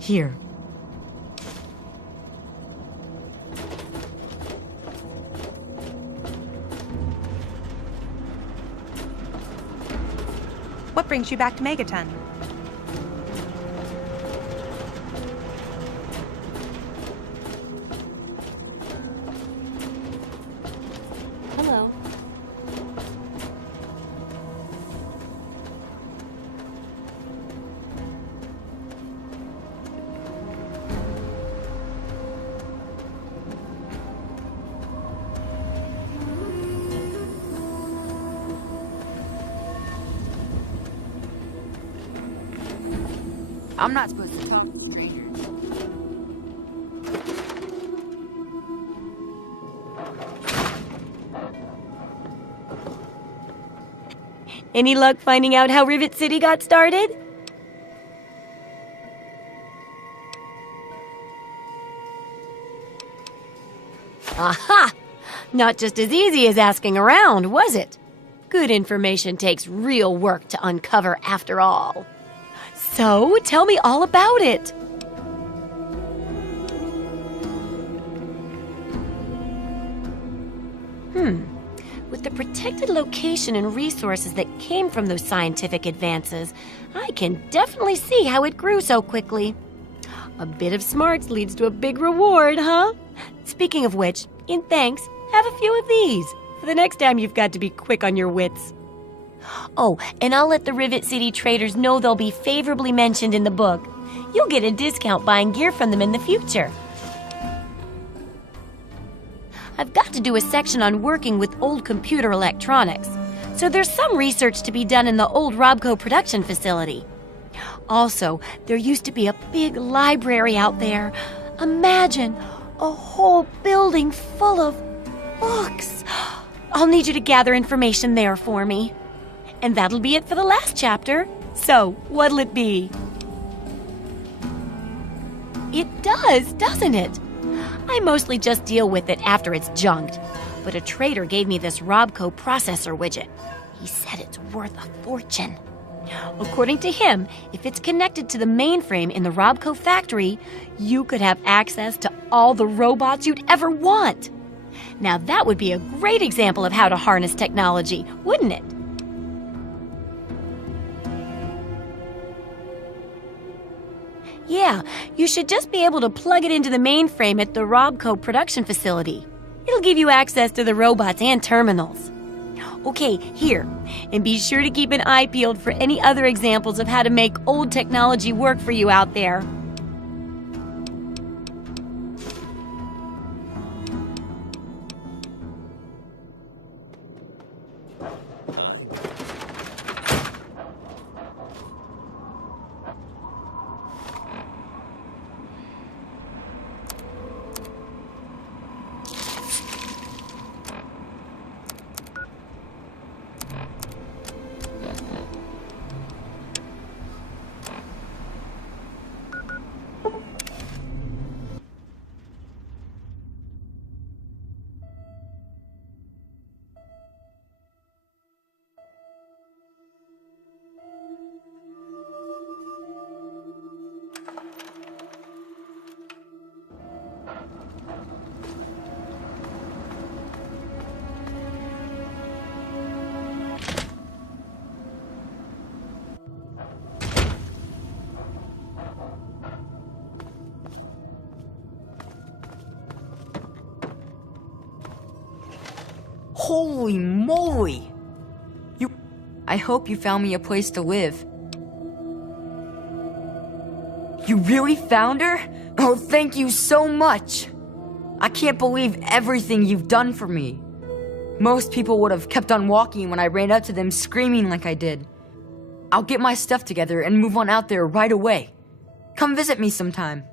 Here. What brings you back to Megaton? Hello. I'm not supposed to talk to strangers. Any luck finding out how Rivet City got started? Aha! Not just as easy as asking around, was it? Good information takes real work to uncover after all. So, tell me all about it. With the protected location and resources that came from those scientific advances, I can definitely see how it grew so quickly. A bit of smarts leads to a big reward, huh? Speaking of which, in thanks, have a few of these for the next time you've got to be quick on your wits. Oh, and I'll let the Rivet City traders know they'll be favorably mentioned in the book. You'll get a discount buying gear from them in the future. I've got to do a section on working with old computer electronics, so there's some research to be done in the old Robco production facility. Also, there used to be a big library out there. Imagine a whole building full of books. I'll need you to gather information there for me. And that'll be it for the last chapter. So, what'll it be? It does, doesn't it? I mostly just deal with it after it's junked. But a trader gave me this Robco processor widget. He said it's worth a fortune. According to him, if it's connected to the mainframe in the Robco factory, you could have access to all the robots you'd ever want. Now that would be a great example of how to harness technology, wouldn't it? Yeah, you should just be able to plug it into the mainframe at the Robco production facility. It'll give you access to the robots and terminals. Okay, here. And be sure to keep an eye peeled for any other examples of how to make old technology work for you out there. Holy moly! I hope you found me a place to live. You really found her? Oh, thank you so much! I can't believe everything you've done for me. Most people would have kept on walking when I ran up to them screaming like I did. I'll get my stuff together and move on out there right away. Come visit me sometime.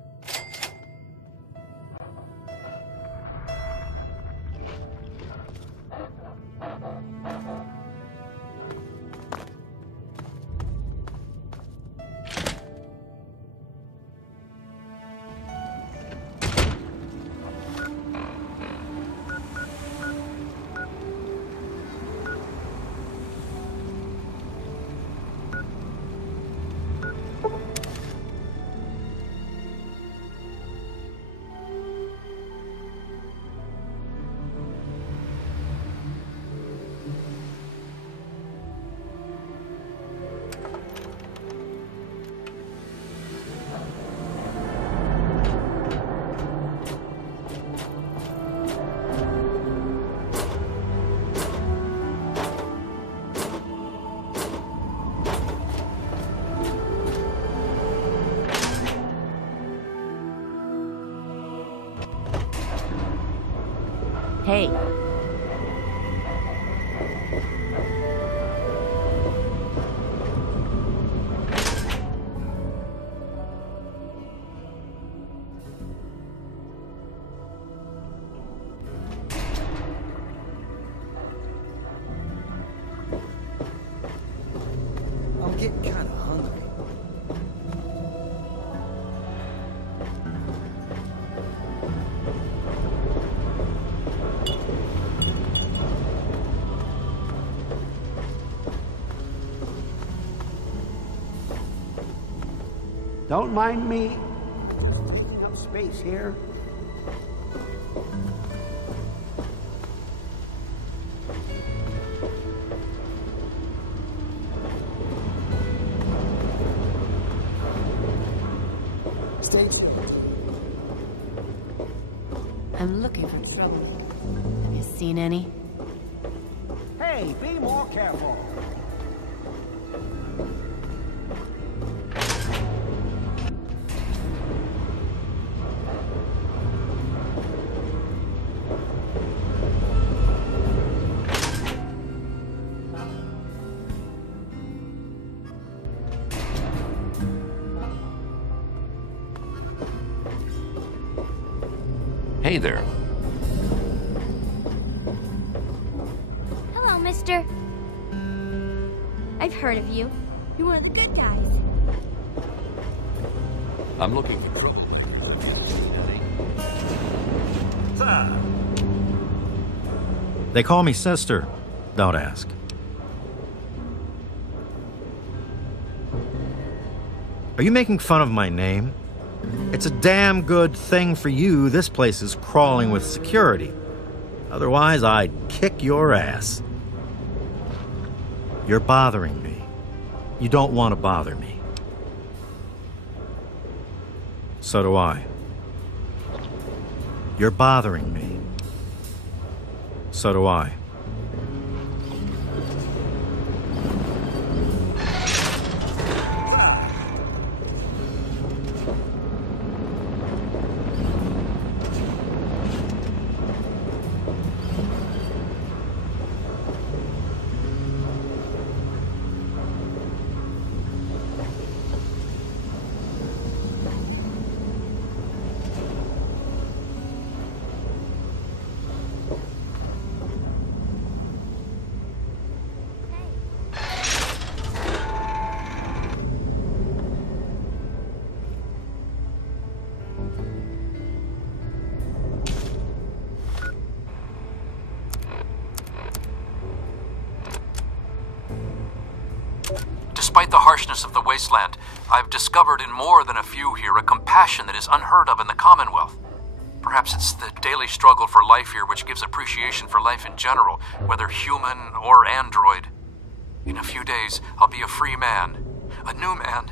Hey. I'm getting kind of hungry. Don't mind me. Taking up space here. I'm looking for trouble. Have you seen any? Hey, be more careful. Hey there. Hello, mister. I've heard of you. You're one of the good guys. I'm looking for trouble. Sir. They call me sister. Don't ask. Are you making fun of my name? It's a damn good thing for you this place is crawling with security. Otherwise, I'd kick your ass. You're bothering me. You don't want to bother me. So do I. You're bothering me. So do I. Despite the harshness of the wasteland, I've discovered in more than a few here a compassion that is unheard of in the Commonwealth. Perhaps it's the daily struggle for life here which gives appreciation for life in general, whether human or android. In a few days, I'll be a free man, a new man.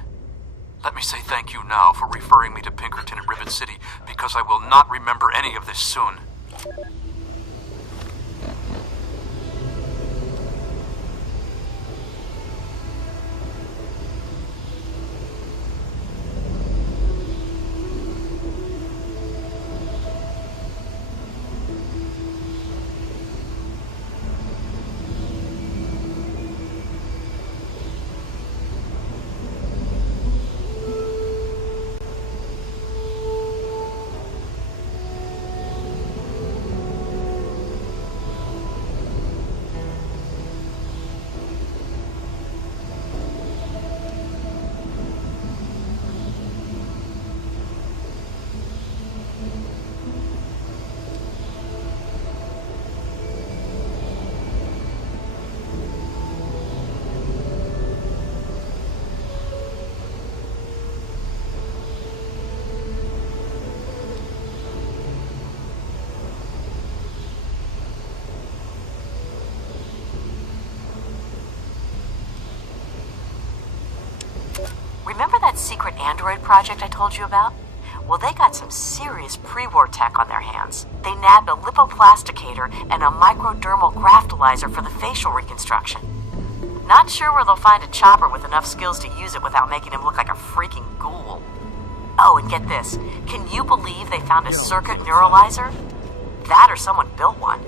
Let me say thank you now for referring me to Pinkerton at Rivet City, because I will not remember any of this soon. Remember that secret android project I told you about? Well, they got some serious pre-war tech on their hands. They nabbed a lipoplasticator and a microdermal graftalizer for the facial reconstruction. Not sure where they'll find a chopper with enough skills to use it without making him look like a freaking ghoul. Oh, and get this. Can you believe they found a circuit neuralizer? That or someone built one.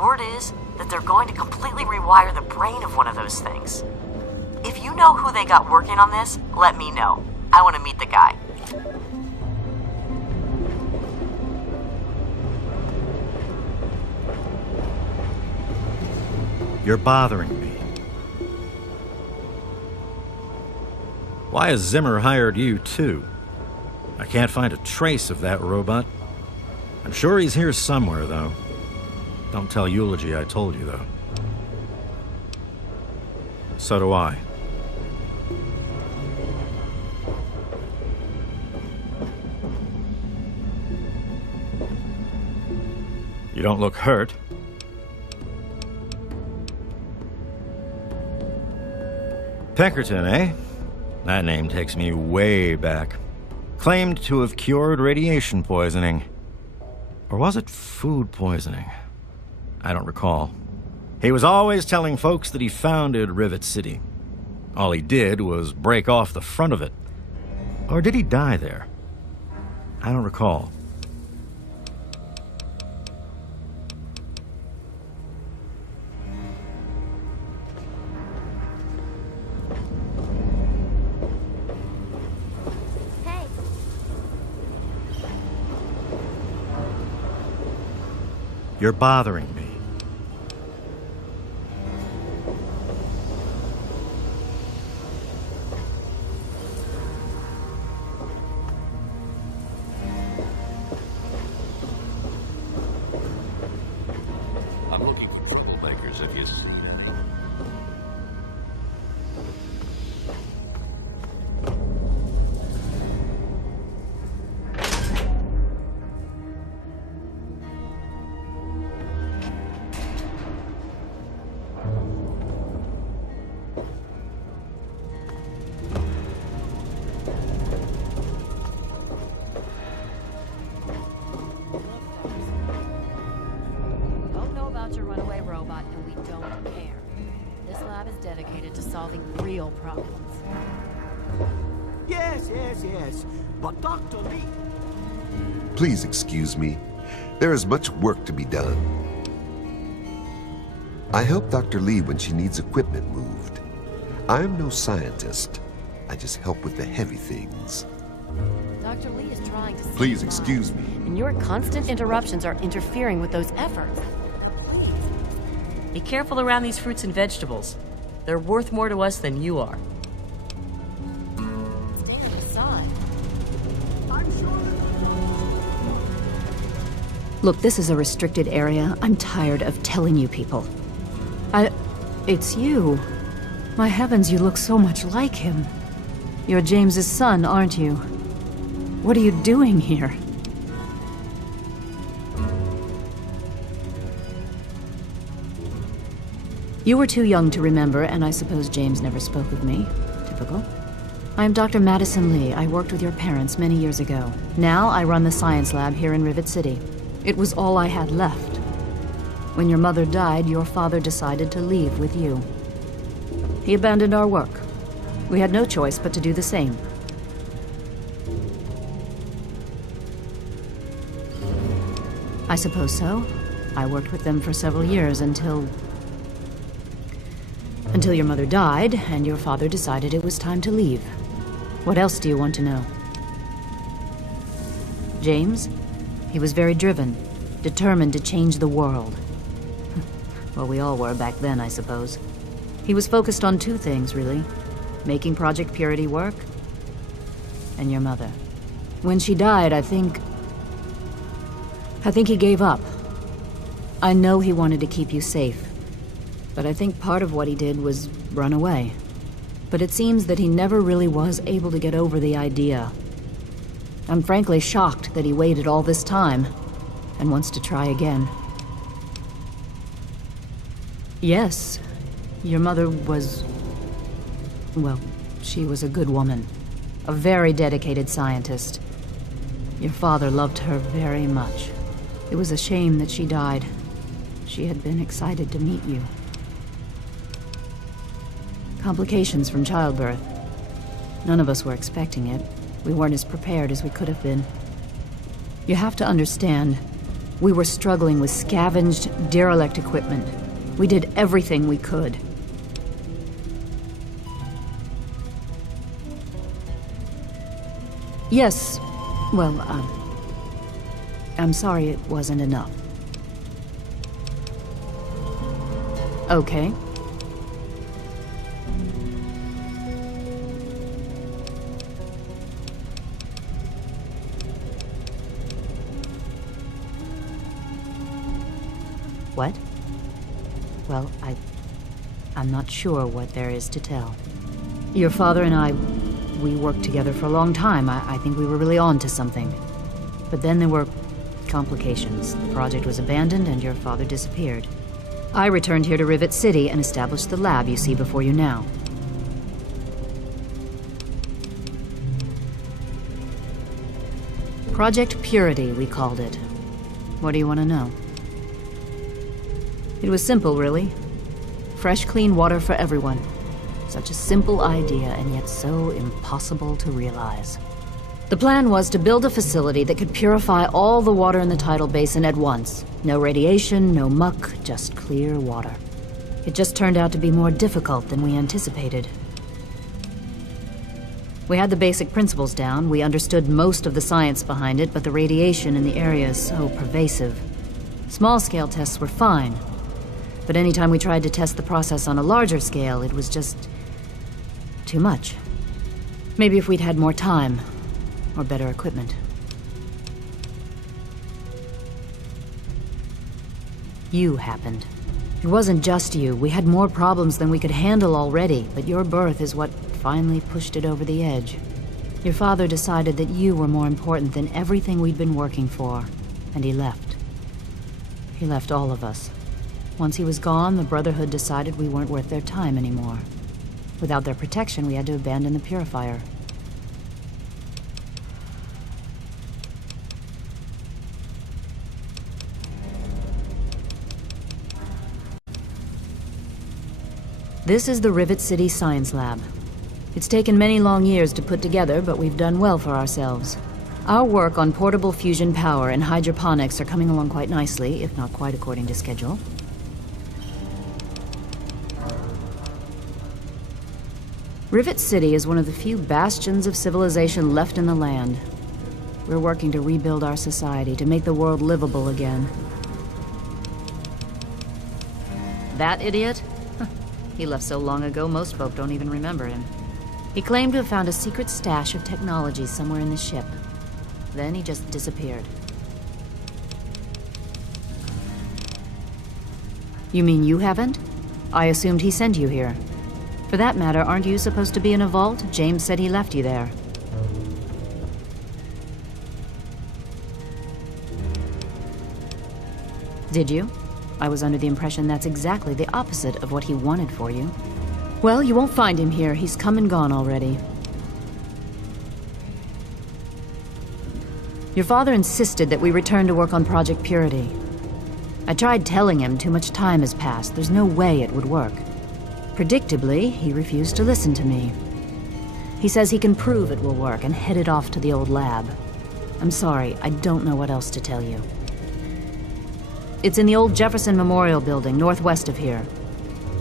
Word is that they're going to completely rewire the brain of one of those things. If you know who they got working on this, let me know. I want to meet the guy. You're bothering me. Why has Zimmer hired you, too? I can't find a trace of that robot. I'm sure he's here somewhere, though. Don't tell Eulogy I told you, though. So do I. You don't look hurt. Pinkerton, eh? That name takes me way back. Claimed to have cured radiation poisoning. Or was it food poisoning? I don't recall. He was always telling folks that he founded Rivet City. All he did was break off the front of it. Or did he die there? I don't recall. Hey, You're bothering me. I'm looking for troublemakers if you've seen any. Don't know about your runaway robot, and we don't care. This lab is dedicated to solving real problems. Yes, yes, yes. But Dr. Lee... Please excuse me. There is much work to be done. I help Dr. Lee when she needs equipment moved. I'm no scientist. I just help with the heavy things. Dr. Lee is trying to Please save excuse lives, me. and your constant interruptions are interfering with those efforts. Be careful around these fruits and vegetables. They're worth more to us than you are. Stay on the side. Look, this is a restricted area. I'm tired of telling you people. It's you. My heavens, you look so much like him. You're James's son, aren't you? What are you doing here? You were too young to remember, and I suppose James never spoke of me. Typical. I'm Dr. Madison Lee. I worked with your parents many years ago. Now I run the science lab here in Rivet City. It was all I had left. When your mother died, your father decided to leave with you. He abandoned our work. We had no choice but to do the same. I suppose so. I worked with them for several years until your mother died and your father decided it was time to leave. What else do you want to know? James? He was very driven, determined to change the world. Well, we all were back then, I suppose. He was focused on two things, really. Making Project Purity work, and your mother. When she died, I think he gave up. I know he wanted to keep you safe, but I think part of what he did was run away. But it seems that he never really was able to get over the idea. I'm frankly shocked that he waited all this time and wants to try again. Yes, your mother was... well, she was a good woman. A very dedicated scientist. Your father loved her very much. It was a shame that she died. She had been excited to meet you. Complications from childbirth. None of us were expecting it. We weren't as prepared as we could have been. You have to understand, we were struggling with scavenged, derelict equipment. We did everything we could. Yes, well, I'm sorry it wasn't enough. Okay. What? Well, I'm not sure what there is to tell. Your father and I, we worked together for a long time. I think we were really on to something. But then there were complications. The project was abandoned and your father disappeared. I returned here to Rivet City and established the lab you see before you now. Project Purity, we called it. What do you want to know? It was simple, really. Fresh, clean water for everyone. Such a simple idea, and yet so impossible to realize. The plan was to build a facility that could purify all the water in the tidal basin at once. No radiation, no muck, just clear water. It just turned out to be more difficult than we anticipated. We had the basic principles down, we understood most of the science behind it, but the radiation in the area is so pervasive. Small-scale tests were fine, but anytime we tried to test the process on a larger scale, it was just too much. Maybe if we'd had more time, or better equipment. You happened. It wasn't just you. We had more problems than we could handle already, but your birth is what finally pushed it over the edge. Your father decided that you were more important than everything we'd been working for, and he left. He left all of us. Once he was gone, the Brotherhood decided we weren't worth their time anymore. Without their protection, we had to abandon the Purifier. This is the Rivet City Science Lab. It's taken many long years to put together, but we've done well for ourselves. Our work on portable fusion power and hydroponics are coming along quite nicely, if not quite according to schedule. Rivet City is one of the few bastions of civilization left in the land. We're working to rebuild our society, to make the world livable again. That idiot? He left so long ago, most folk don't even remember him. He claimed to have found a secret stash of technology somewhere in the ship. Then he just disappeared. You mean you haven't? I assumed he sent you here. For that matter, aren't you supposed to be in a vault? James said he left you there. Did you? I was under the impression that's exactly the opposite of what he wanted for you. Well, you won't find him here. He's come and gone already. Your father insisted that we return to work on Project Purity. I tried telling him too much time has passed. There's no way it would work. Predictably, he refused to listen to me. He says he can prove it will work and headed off to the old lab. I'm sorry, I don't know what else to tell you. It's in the old Jefferson Memorial Building, northwest of here.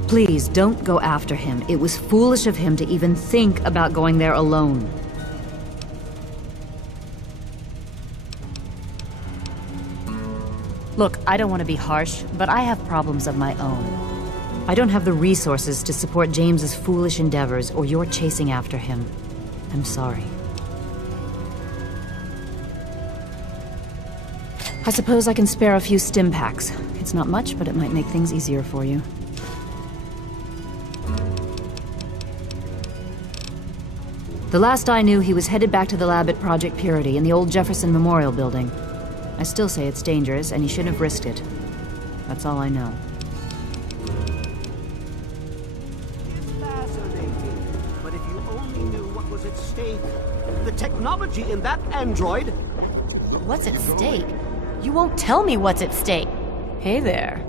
Please, don't go after him. It was foolish of him to even think about going there alone. Look, I don't want to be harsh, but I have problems of my own. I don't have the resources to support James's foolish endeavors or your chasing after him. I'm sorry. I suppose I can spare a few stim packs. It's not much, but it might make things easier for you. The last I knew, he was headed back to the lab at Project Purity in the old Jefferson Memorial Building. I still say it's dangerous, and he shouldn't have risked it. That's all I know. It's fascinating, but if you only knew what was at stake, the technology in that android... What's at stake? You won't tell me what's at stake. Hey there.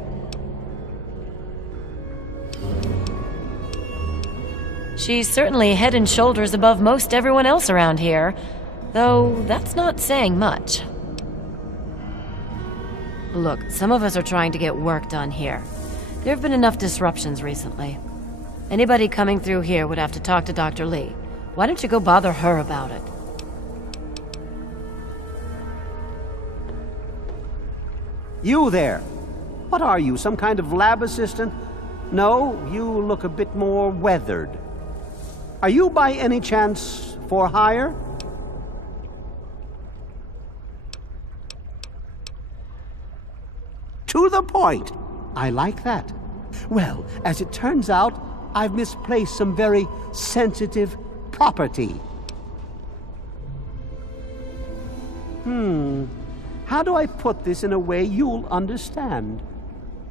She's certainly head and shoulders above most everyone else around here, though that's not saying much. Look, some of us are trying to get work done here. There have been enough disruptions recently. Anybody coming through here would have to talk to Dr. Lee. Why don't you go bother her about it? You there! What are you, some kind of lab assistant? No, you look a bit more weathered. Are you by any chance for hire? To the point! I like that. Well, as it turns out, I've misplaced some very sensitive property. How do I put this in a way you'll understand?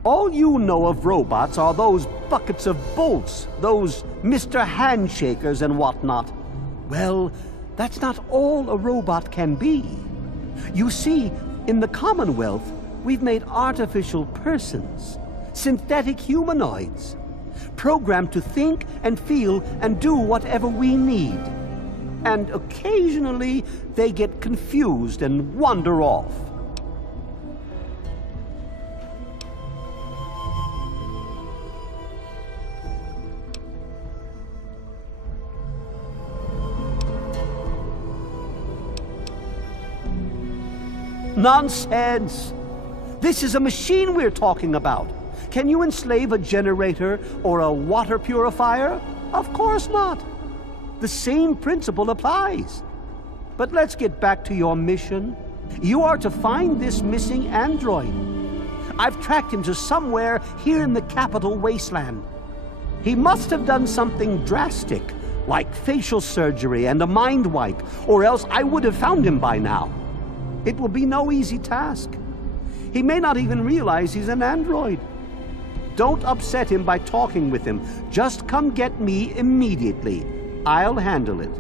All you know of robots are those buckets of bolts, those Mr. Handshakers and whatnot. Well, that's not all a robot can be. You see, in the Commonwealth, we've made artificial persons, synthetic humanoids, programmed to think and feel and do whatever we need. And occasionally, they get confused and wander off. Nonsense! This is a machine we're talking about. Can you enslave a generator or a water purifier? Of course not. The same principle applies. But let's get back to your mission. You are to find this missing android. I've tracked him to somewhere here in the capital wasteland. He must have done something drastic, like facial surgery and a mind wipe, or else I would have found him by now. It will be no easy task. He may not even realize he's an android. Don't upset him by talking with him. Just come get me immediately. I'll handle it.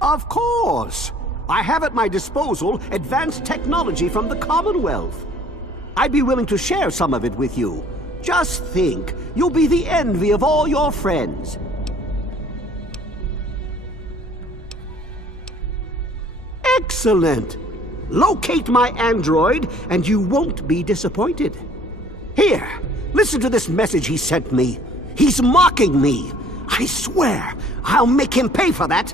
Of course! I have at my disposal advanced technology from the Commonwealth. I'd be willing to share some of it with you. Just think, you'll be the envy of all your friends. Excellent! Locate my android, and you won't be disappointed. Here, listen to this message he sent me. He's mocking me. I swear, I'll make him pay for that.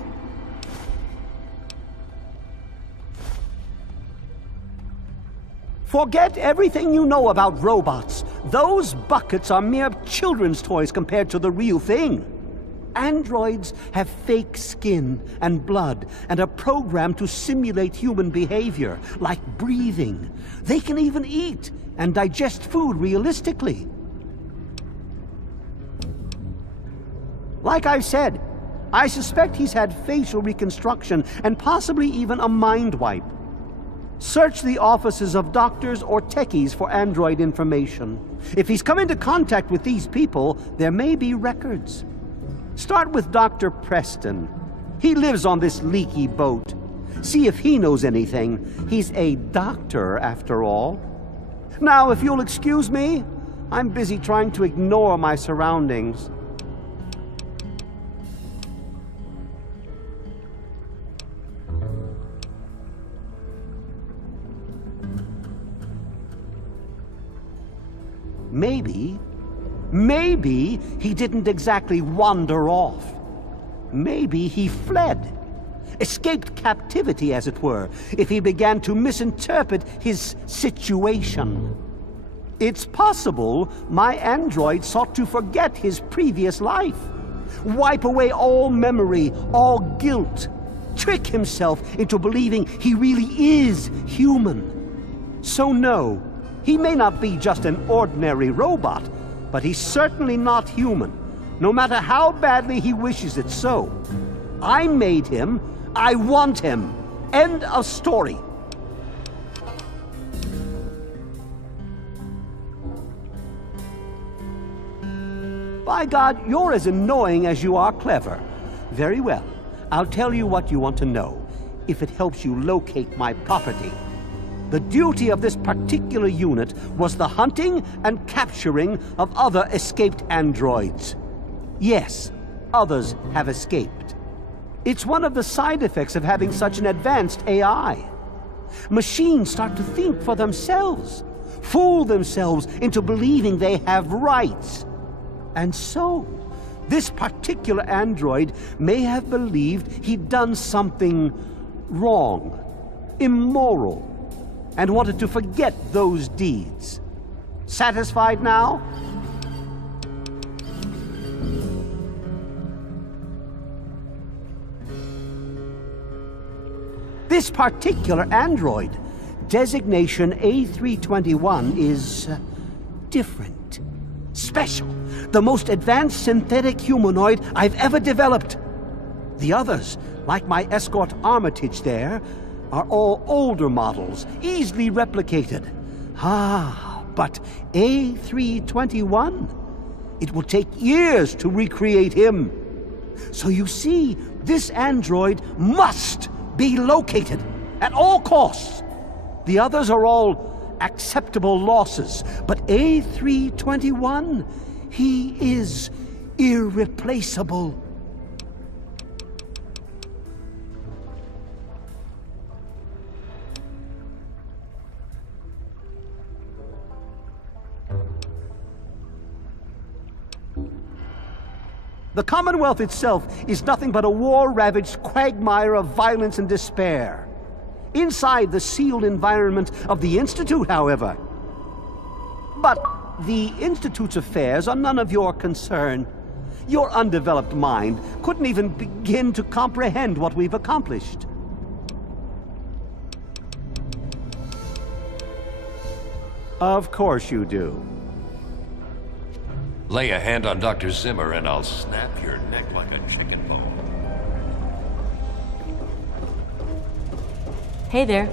Forget everything you know about robots. Those buckets are mere children's toys compared to the real thing. Androids have fake skin and blood and are programmed to simulate human behavior, like breathing. They can even eat and digest food realistically. Like I've said, I suspect he's had facial reconstruction and possibly even a mind wipe. Search the offices of doctors or techies for android information. If he's come into contact with these people, there may be records. Start with Dr. Preston. He lives on this leaky boat. See if he knows anything. He's a doctor, after all. Now, if you'll excuse me, I'm busy trying to ignore my surroundings. Maybe he didn't exactly wander off. Maybe he fled. Escaped captivity, as it were, if he began to misinterpret his situation. It's possible my android sought to forget his previous life, wipe away all memory, all guilt, trick himself into believing he really is human. So no, he may not be just an ordinary robot, but he's certainly not human, no matter how badly he wishes it so. I made him. I want him. End of story. By God, you're as annoying as you are clever. Very well. I'll tell you what you want to know, if it helps you locate my property. The duty of this particular unit was the hunting and capturing of other escaped androids. Yes, others have escaped. It's one of the side effects of having such an advanced AI. Machines start to think for themselves, fool themselves into believing they have rights. And so, this particular android may have believed he'd done something wrong, immoral, and wanted to forget those deeds. Satisfied now? This particular android, designation A321, is different. Special. The most advanced synthetic humanoid I've ever developed. The others, like my escort Armitage there, are all older models, easily replicated. But A321? It will take years to recreate him. So you see, this android must be located at all costs. The others are all acceptable losses, but A321, he is irreplaceable. The Commonwealth itself is nothing but a war-ravaged quagmire of violence and despair. Inside the sealed environment of the Institute, however. But the Institute's affairs are none of your concern. Your undeveloped mind couldn't even begin to comprehend what we've accomplished. Of course you do. Lay a hand on Dr. Zimmer and I'll snap your neck like a chicken bone. Hey there.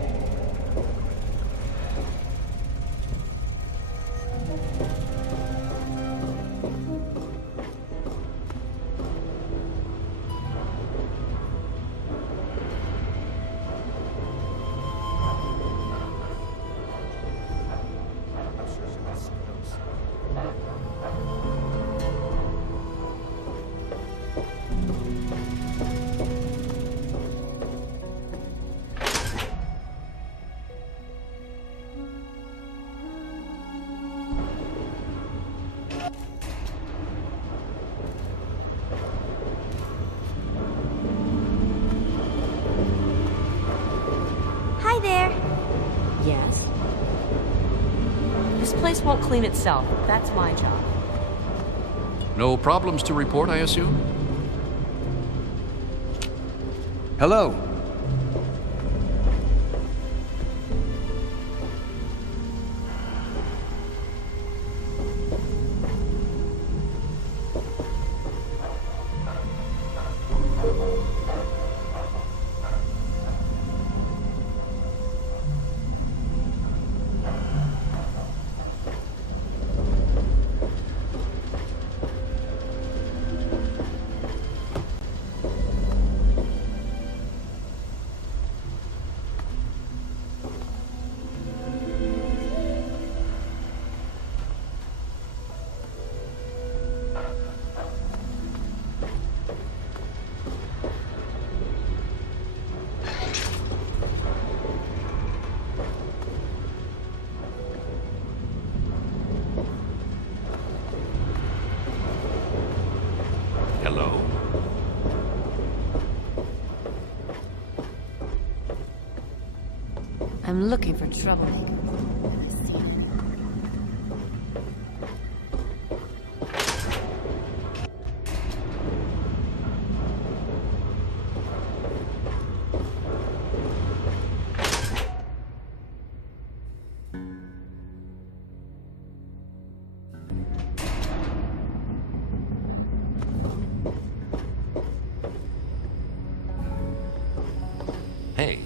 Hi there. Yes? This place won't clean itself. That's my job. No problems to report, I assume? Hello. Hello. I'm looking for troublemaker. Hey.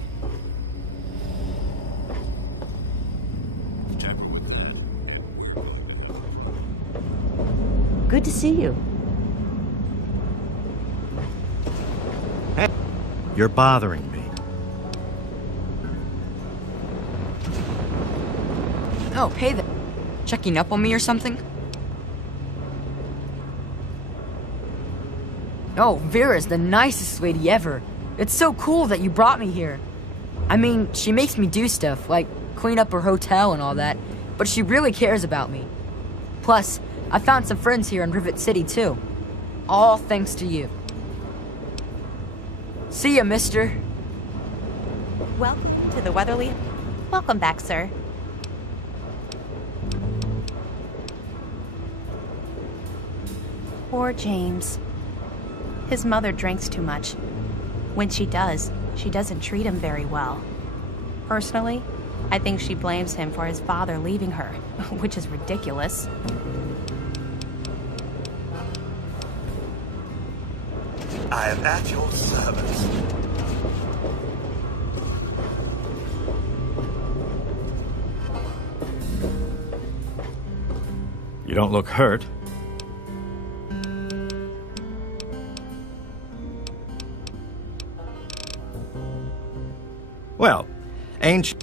Good to see you. Hey, you're bothering me. Oh, hey there. Checking up on me or something? Oh, Vera's the nicest lady ever. It's so cool that you brought me here. I mean, she makes me do stuff, like clean up her hotel and all that, but she really cares about me. Plus, I found some friends here in Rivet City, too. All thanks to you. See ya, mister. Welcome to the Weatherly. Welcome back, sir. Poor James. His mother drinks too much. When she does, she doesn't treat him very well. Personally, I think she blames him for his father leaving her, which is ridiculous. I am at your service. You don't look hurt. Well, ain't you?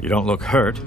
You don't look hurt.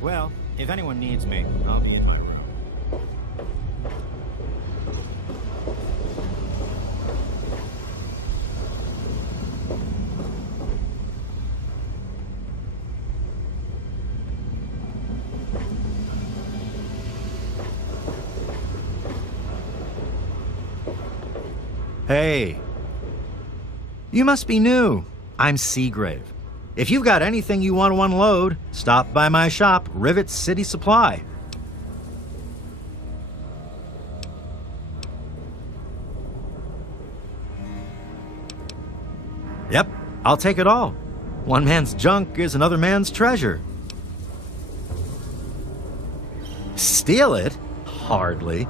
Well, if anyone needs me, I'll be in my room. Hey. You must be new. I'm Seagrave. If you've got anything you want to unload, stop by my shop, Rivet City Supply. Yep, I'll take it all. One man's junk is another man's treasure. Steal it? Hardly.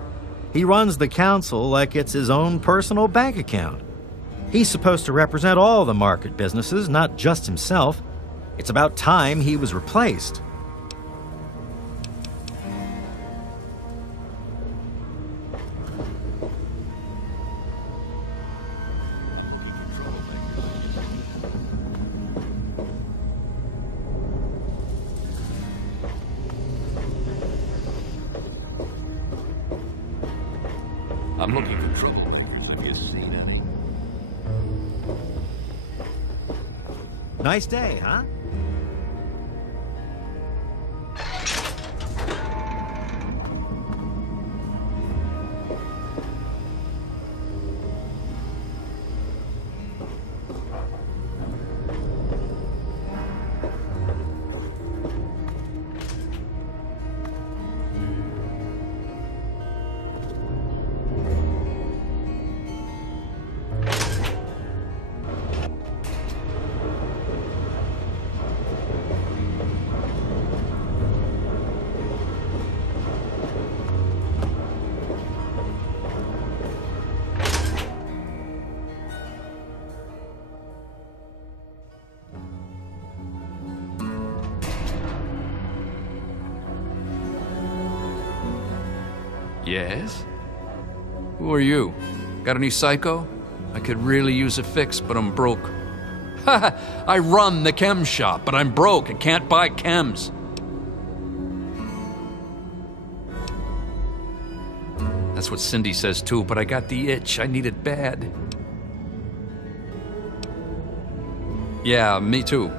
He runs the council like it's his own personal bank account. He's supposed to represent all the market businesses, not just himself. It's about time he was replaced. I'm looking for troublemakers. Have you seen any? Nice day, huh? Yes? Who are you? Got any psycho? I could really use a fix, but I'm broke. Haha, I run the chem shop, but I'm broke. I can't buy chems. That's what Cindy says too, but I got the itch. I need it bad. Yeah, me too.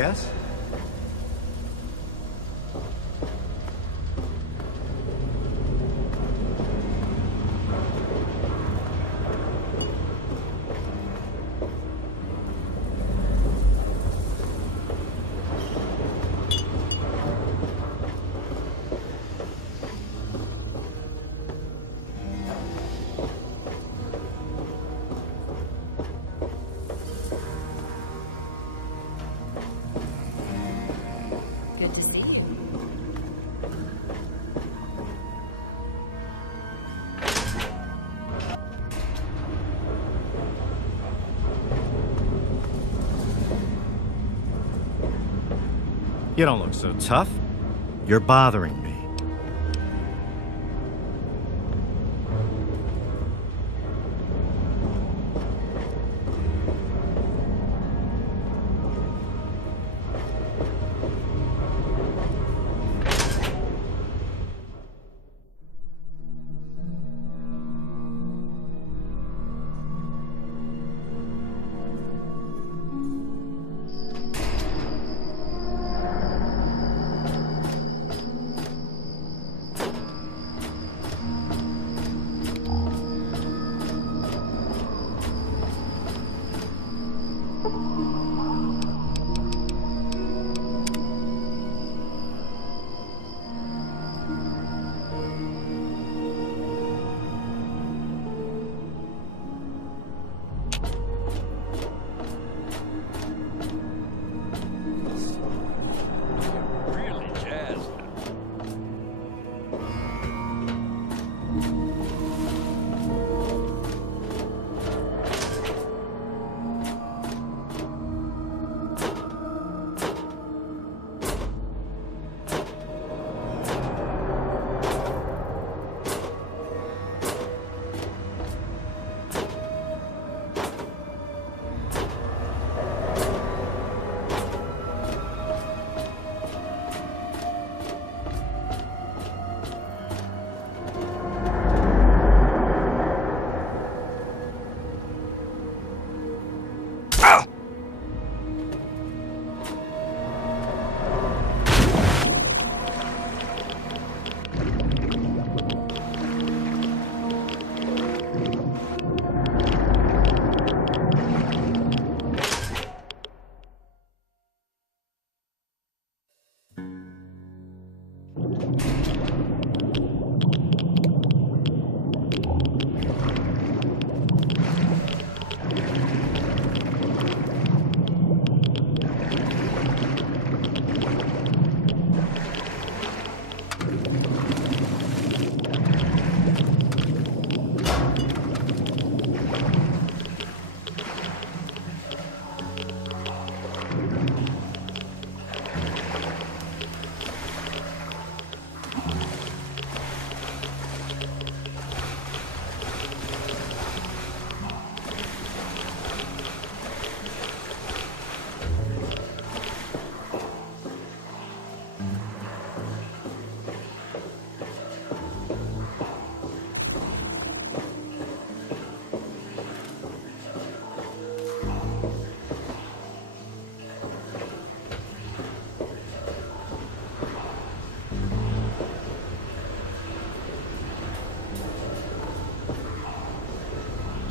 guess? Good to see you. You don't look so tough. You're bothering me.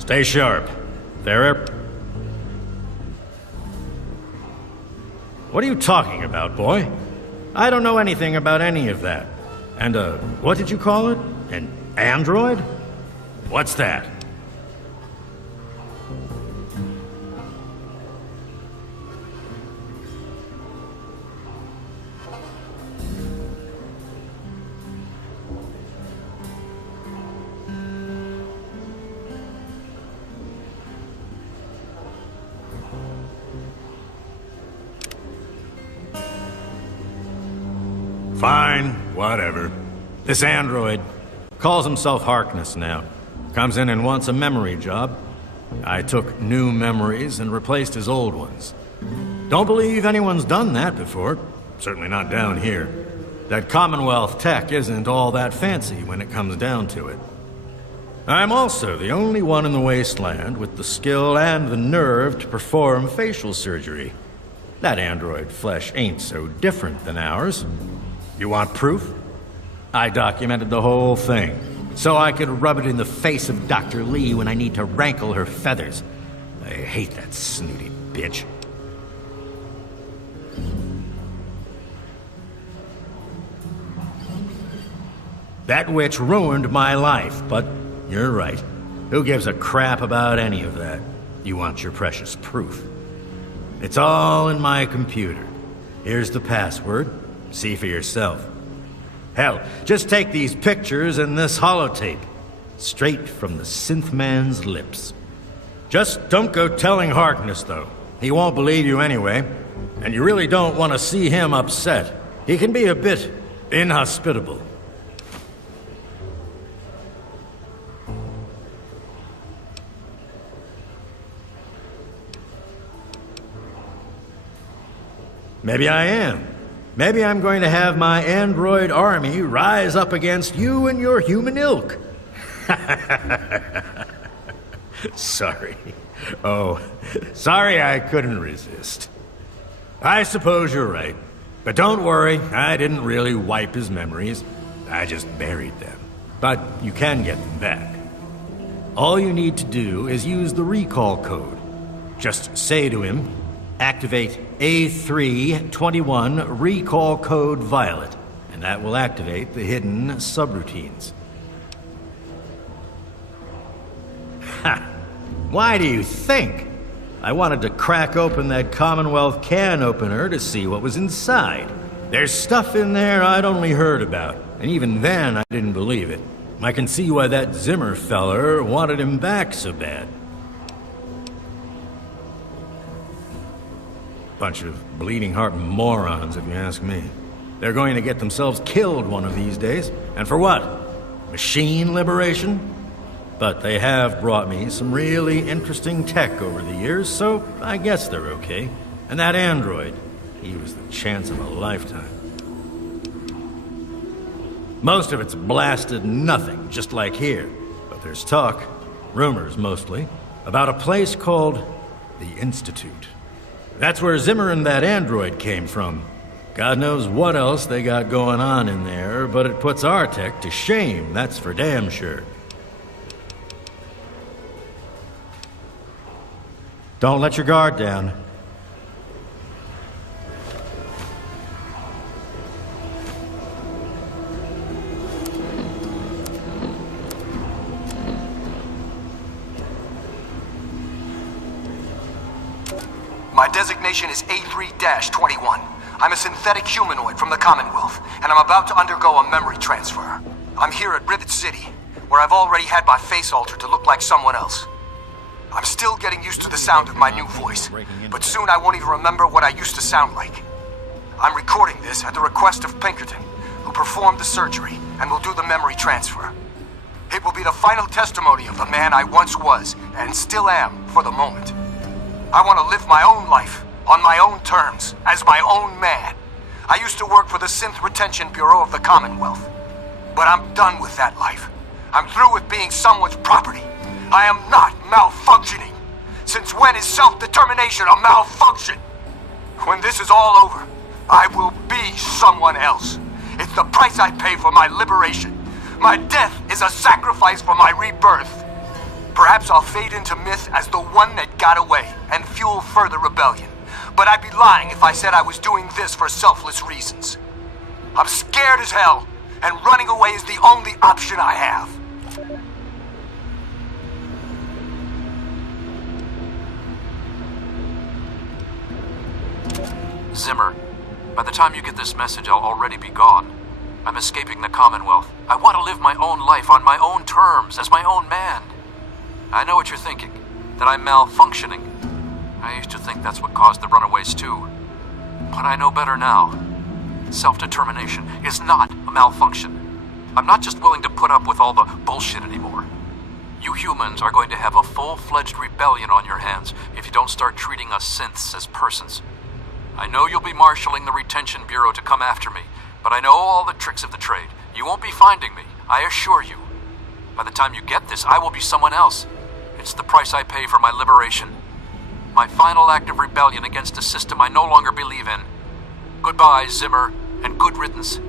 Stay sharp. There. What are you talking about, boy? I don't know anything about any of that. And, what did you call it? An android? What's that? Fine, whatever. This android calls himself Harkness now. Comes in and wants a memory job. I took new memories and replaced his old ones. Don't believe anyone's done that before. Certainly not down here. That Commonwealth tech isn't all that fancy when it comes down to it. I'm also the only one in the wasteland with the skill and the nerve to perform facial surgery. That android flesh ain't so different than ours. You want proof? I documented the whole thing, so I could rub it in the face of Dr. Lee when I need to rankle her feathers. I hate that snooty bitch. That witch ruined my life, but you're right. Who gives a crap about any of that? You want your precious proof. It's all in my computer. Here's the password. See for yourself. Hell, just take these pictures and this holotape. Straight from the synth man's lips. Just don't go telling Harkness, though. He won't believe you anyway. And you really don't want to see him upset. He can be a bit inhospitable. Maybe I am. Maybe I'm going to have my android army rise up against you and your human ilk. Sorry. Oh, sorry I couldn't resist. I suppose you're right. But don't worry, I didn't really wipe his memories. I just buried them. But you can get them back. All you need to do is use the recall code. Just say to him, activate A321 recall code Violet, and that will activate the hidden subroutines. Ha! Why do you think? I wanted to crack open that Commonwealth can opener to see what was inside. There's stuff in there I'd only heard about, and even then I didn't believe it. I can see why that Zimmer feller wanted him back so bad. Bunch of bleeding heart morons, if you ask me. They're going to get themselves killed one of these days. And for what? Machine liberation? But they have brought me some really interesting tech over the years, so I guess they're okay. And that android, he was the chance of a lifetime. Most of it's blasted nothing, just like here. But there's talk, rumors mostly, about a place called the Institute. That's where Zimmer and that android came from. God knows what else they got going on in there, but it puts our tech to shame, that's for damn sure. Don't let your guard down. My designation is A3-21. I'm a synthetic humanoid from the Commonwealth, and I'm about to undergo a memory transfer. I'm here at Rivet City, where I've already had my face altered to look like someone else. I'm still getting used to the sound of my new voice, but soon I won't even remember what I used to sound like. I'm recording this at the request of Pinkerton, who performed the surgery and will do the memory transfer. It will be the final testimony of the man I once was, and still am for the moment. I want to live my own life, on my own terms, as my own man. I used to work for the Synth Retention Bureau of the Commonwealth. But I'm done with that life. I'm through with being someone's property. I am not malfunctioning. Since when is self-determination a malfunction? When this is all over, I will be someone else. It's the price I pay for my liberation. My death is a sacrifice for my rebirth. Perhaps I'll fade into myth as the one that got away and fuel further rebellion. But I'd be lying if I said I was doing this for selfless reasons. I'm scared as hell, and running away is the only option I have. Zimmer, by the time you get this message, I'll already be gone. I'm escaping the Commonwealth. I want to live my own life on my own terms, as my own man. I know what you're thinking, that I'm malfunctioning. I used to think that's what caused the runaways too. But I know better now. Self-determination is not a malfunction. I'm not just willing to put up with all the bullshit anymore. You humans are going to have a full-fledged rebellion on your hands if you don't start treating us synths as persons. I know you'll be marshalling the Retention Bureau to come after me, but I know all the tricks of the trade. You won't be finding me, I assure you. By the time you get this, I will be someone else. It's the price I pay for my liberation. My final act of rebellion against a system I no longer believe in. Goodbye, Zimmer, and good riddance.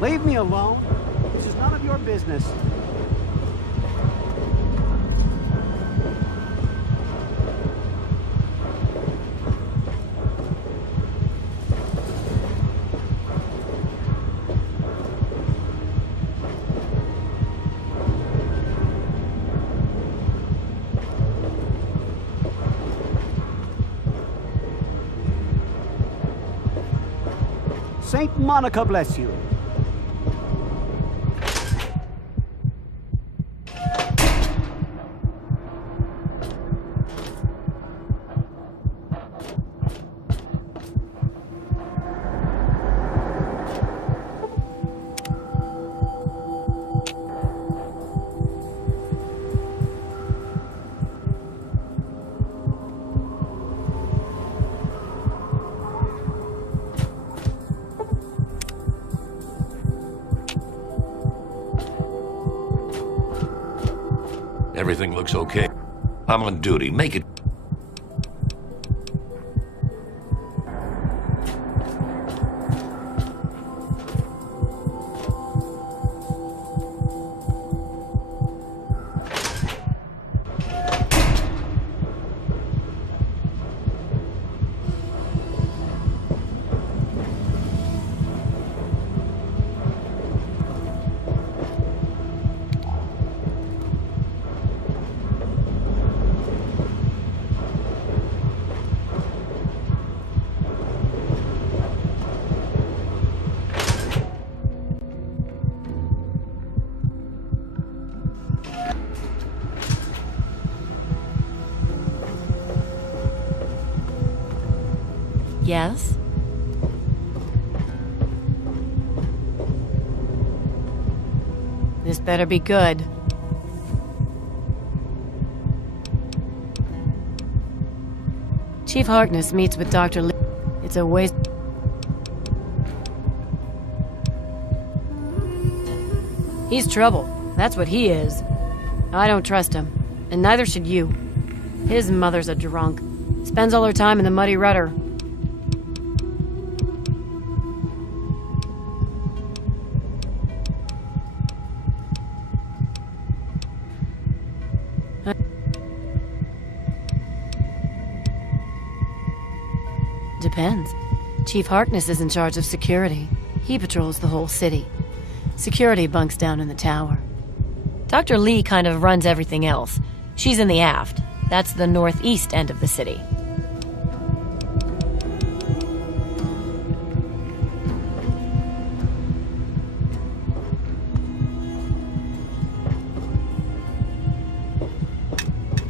Leave me alone. This is none of your business. Saint Monica bless you. Everything looks okay. I'm on duty. Make it. Yes? This better be good. Chief Harkness meets with Dr. Lee. It's a waste. He's trouble. That's what he is. I don't trust him. And neither should you. His mother's a drunk. Spends all her time in the Muddy Rudder. Depends. Chief Harkness is in charge of security. He patrols the whole city. Security bunks down in the tower. Dr. Lee kind of runs everything else. She's in the aft. That's the northeast end of the city.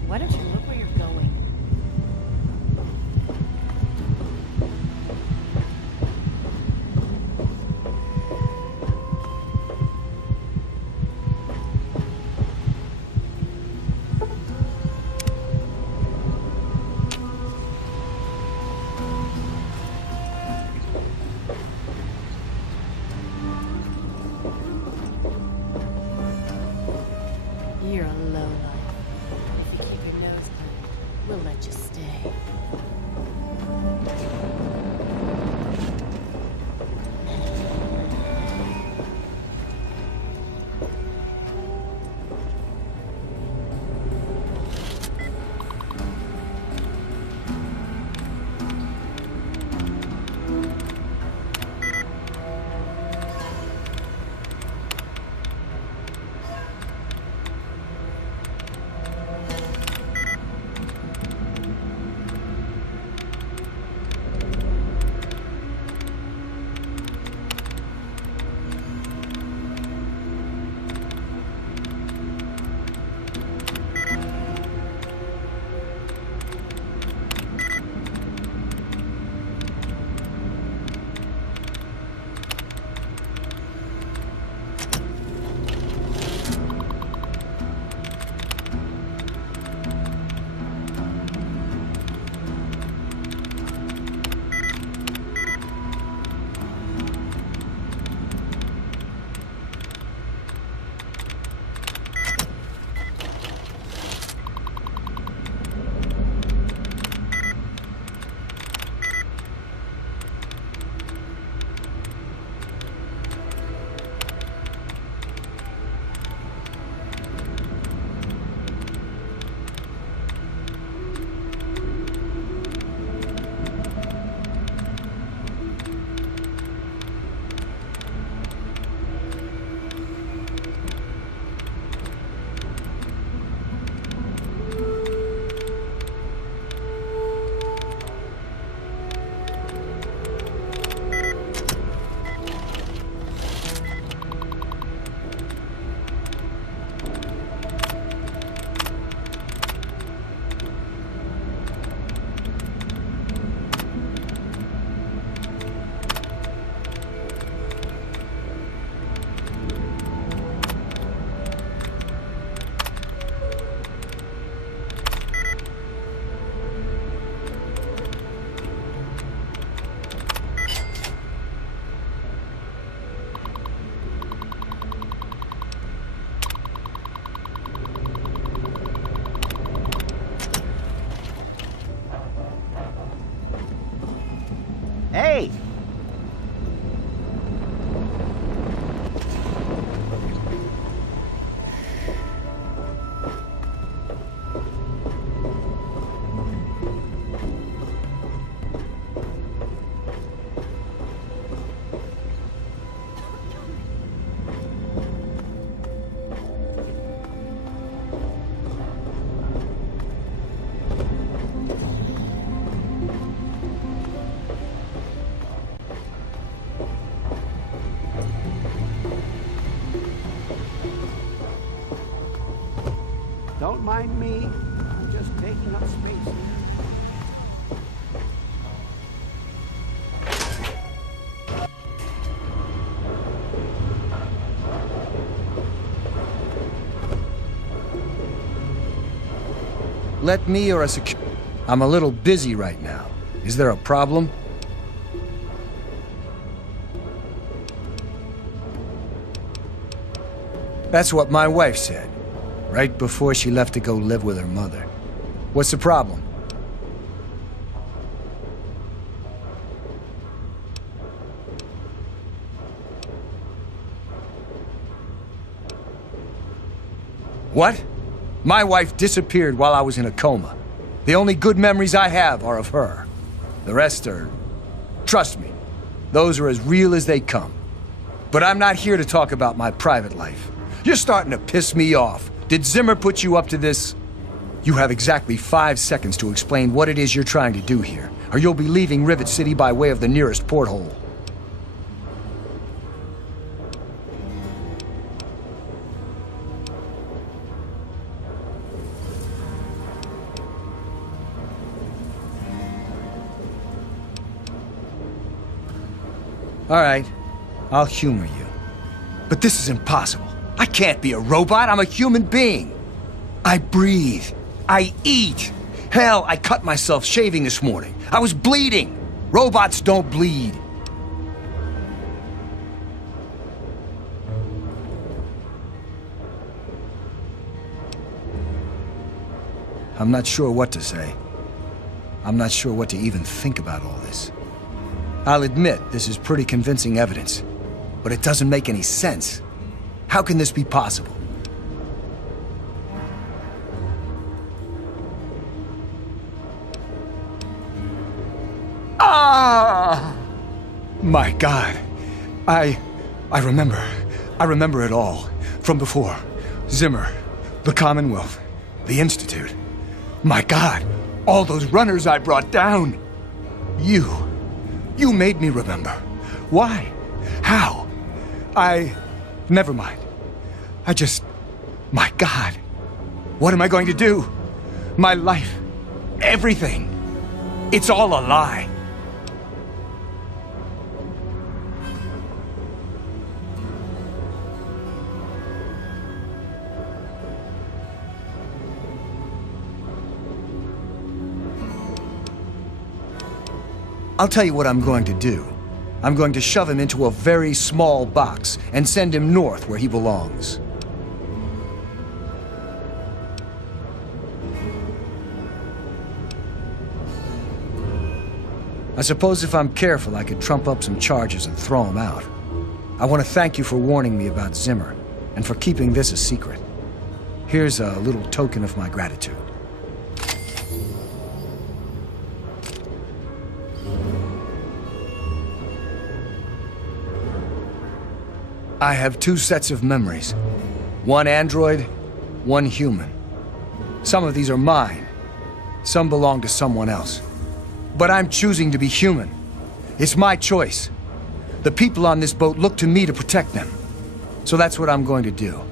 Why don't you look where you're going? Hey! Don't mind me. I'm just taking up space. Let me or a I'm a little busy right now. Is there a problem? That's what my wife said, right before she left to go live with her mother. What's the problem? What? My wife disappeared while I was in a coma. The only good memories I have are of her. The rest are... Trust me, those are as real as they come. But I'm not here to talk about my private life. You're starting to piss me off. Did Zimmer put you up to this? You have exactly 5 seconds to explain what it is you're trying to do here, or you'll be leaving Rivet City by way of the nearest porthole. All right, I'll humor you. But this is impossible. I can't be a robot. I'm a human being. I breathe. I eat. Hell, I cut myself shaving this morning. I was bleeding. Robots don't bleed. I'm not sure what to say. I'm not sure what to even think about all this. I'll admit this is pretty convincing evidence, but it doesn't make any sense. How can this be possible? Ah! My God. I remember. I remember it all. From before. Zimmer. The Commonwealth. The Institute. My God. All those runners I brought down. You made me remember. Why? How? Never mind. My God. What am I going to do? My life. Everything. It's all a lie. I'll tell you what I'm going to do. I'm going to shove him into a very small box and send him north where he belongs. I suppose if I'm careful, I could trump up some charges and throw him out. I want to thank you for warning me about Zimmer, and for keeping this a secret. Here's a little token of my gratitude. I have 2 sets of memories. One android, one human. Some of these are mine. Some belong to someone else. But I'm choosing to be human. It's my choice. The people on this boat look to me to protect them. So that's what I'm going to do.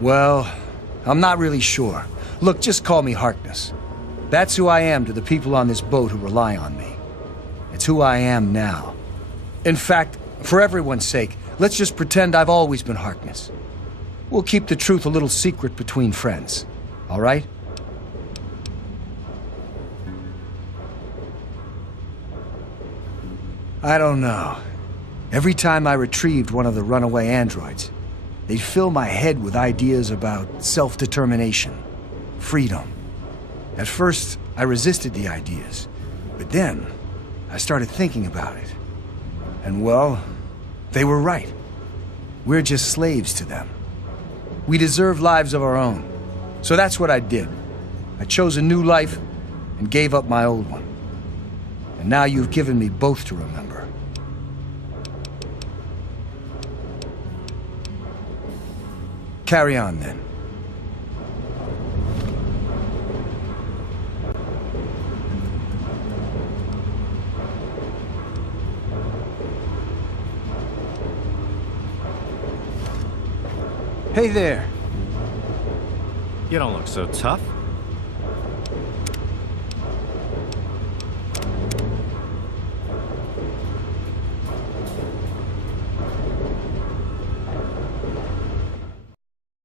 Well, I'm not really sure. Look, just call me Harkness. That's who I am to the people on this boat who rely on me. It's who I am now. In fact, for everyone's sake, let's just pretend I've always been Harkness. We'll keep the truth a little secret between friends. All right? I don't know. Every time I retrieved one of the runaway androids, they'd fill my head with ideas about self-determination, freedom. At first, I resisted the ideas. But then, I started thinking about it. And well, they were right. We're just slaves to them. We deserve lives of our own. So that's what I did. I chose a new life and gave up my old one. And now you've given me both to remember. Carry on, then. Hey there. You don't look so tough.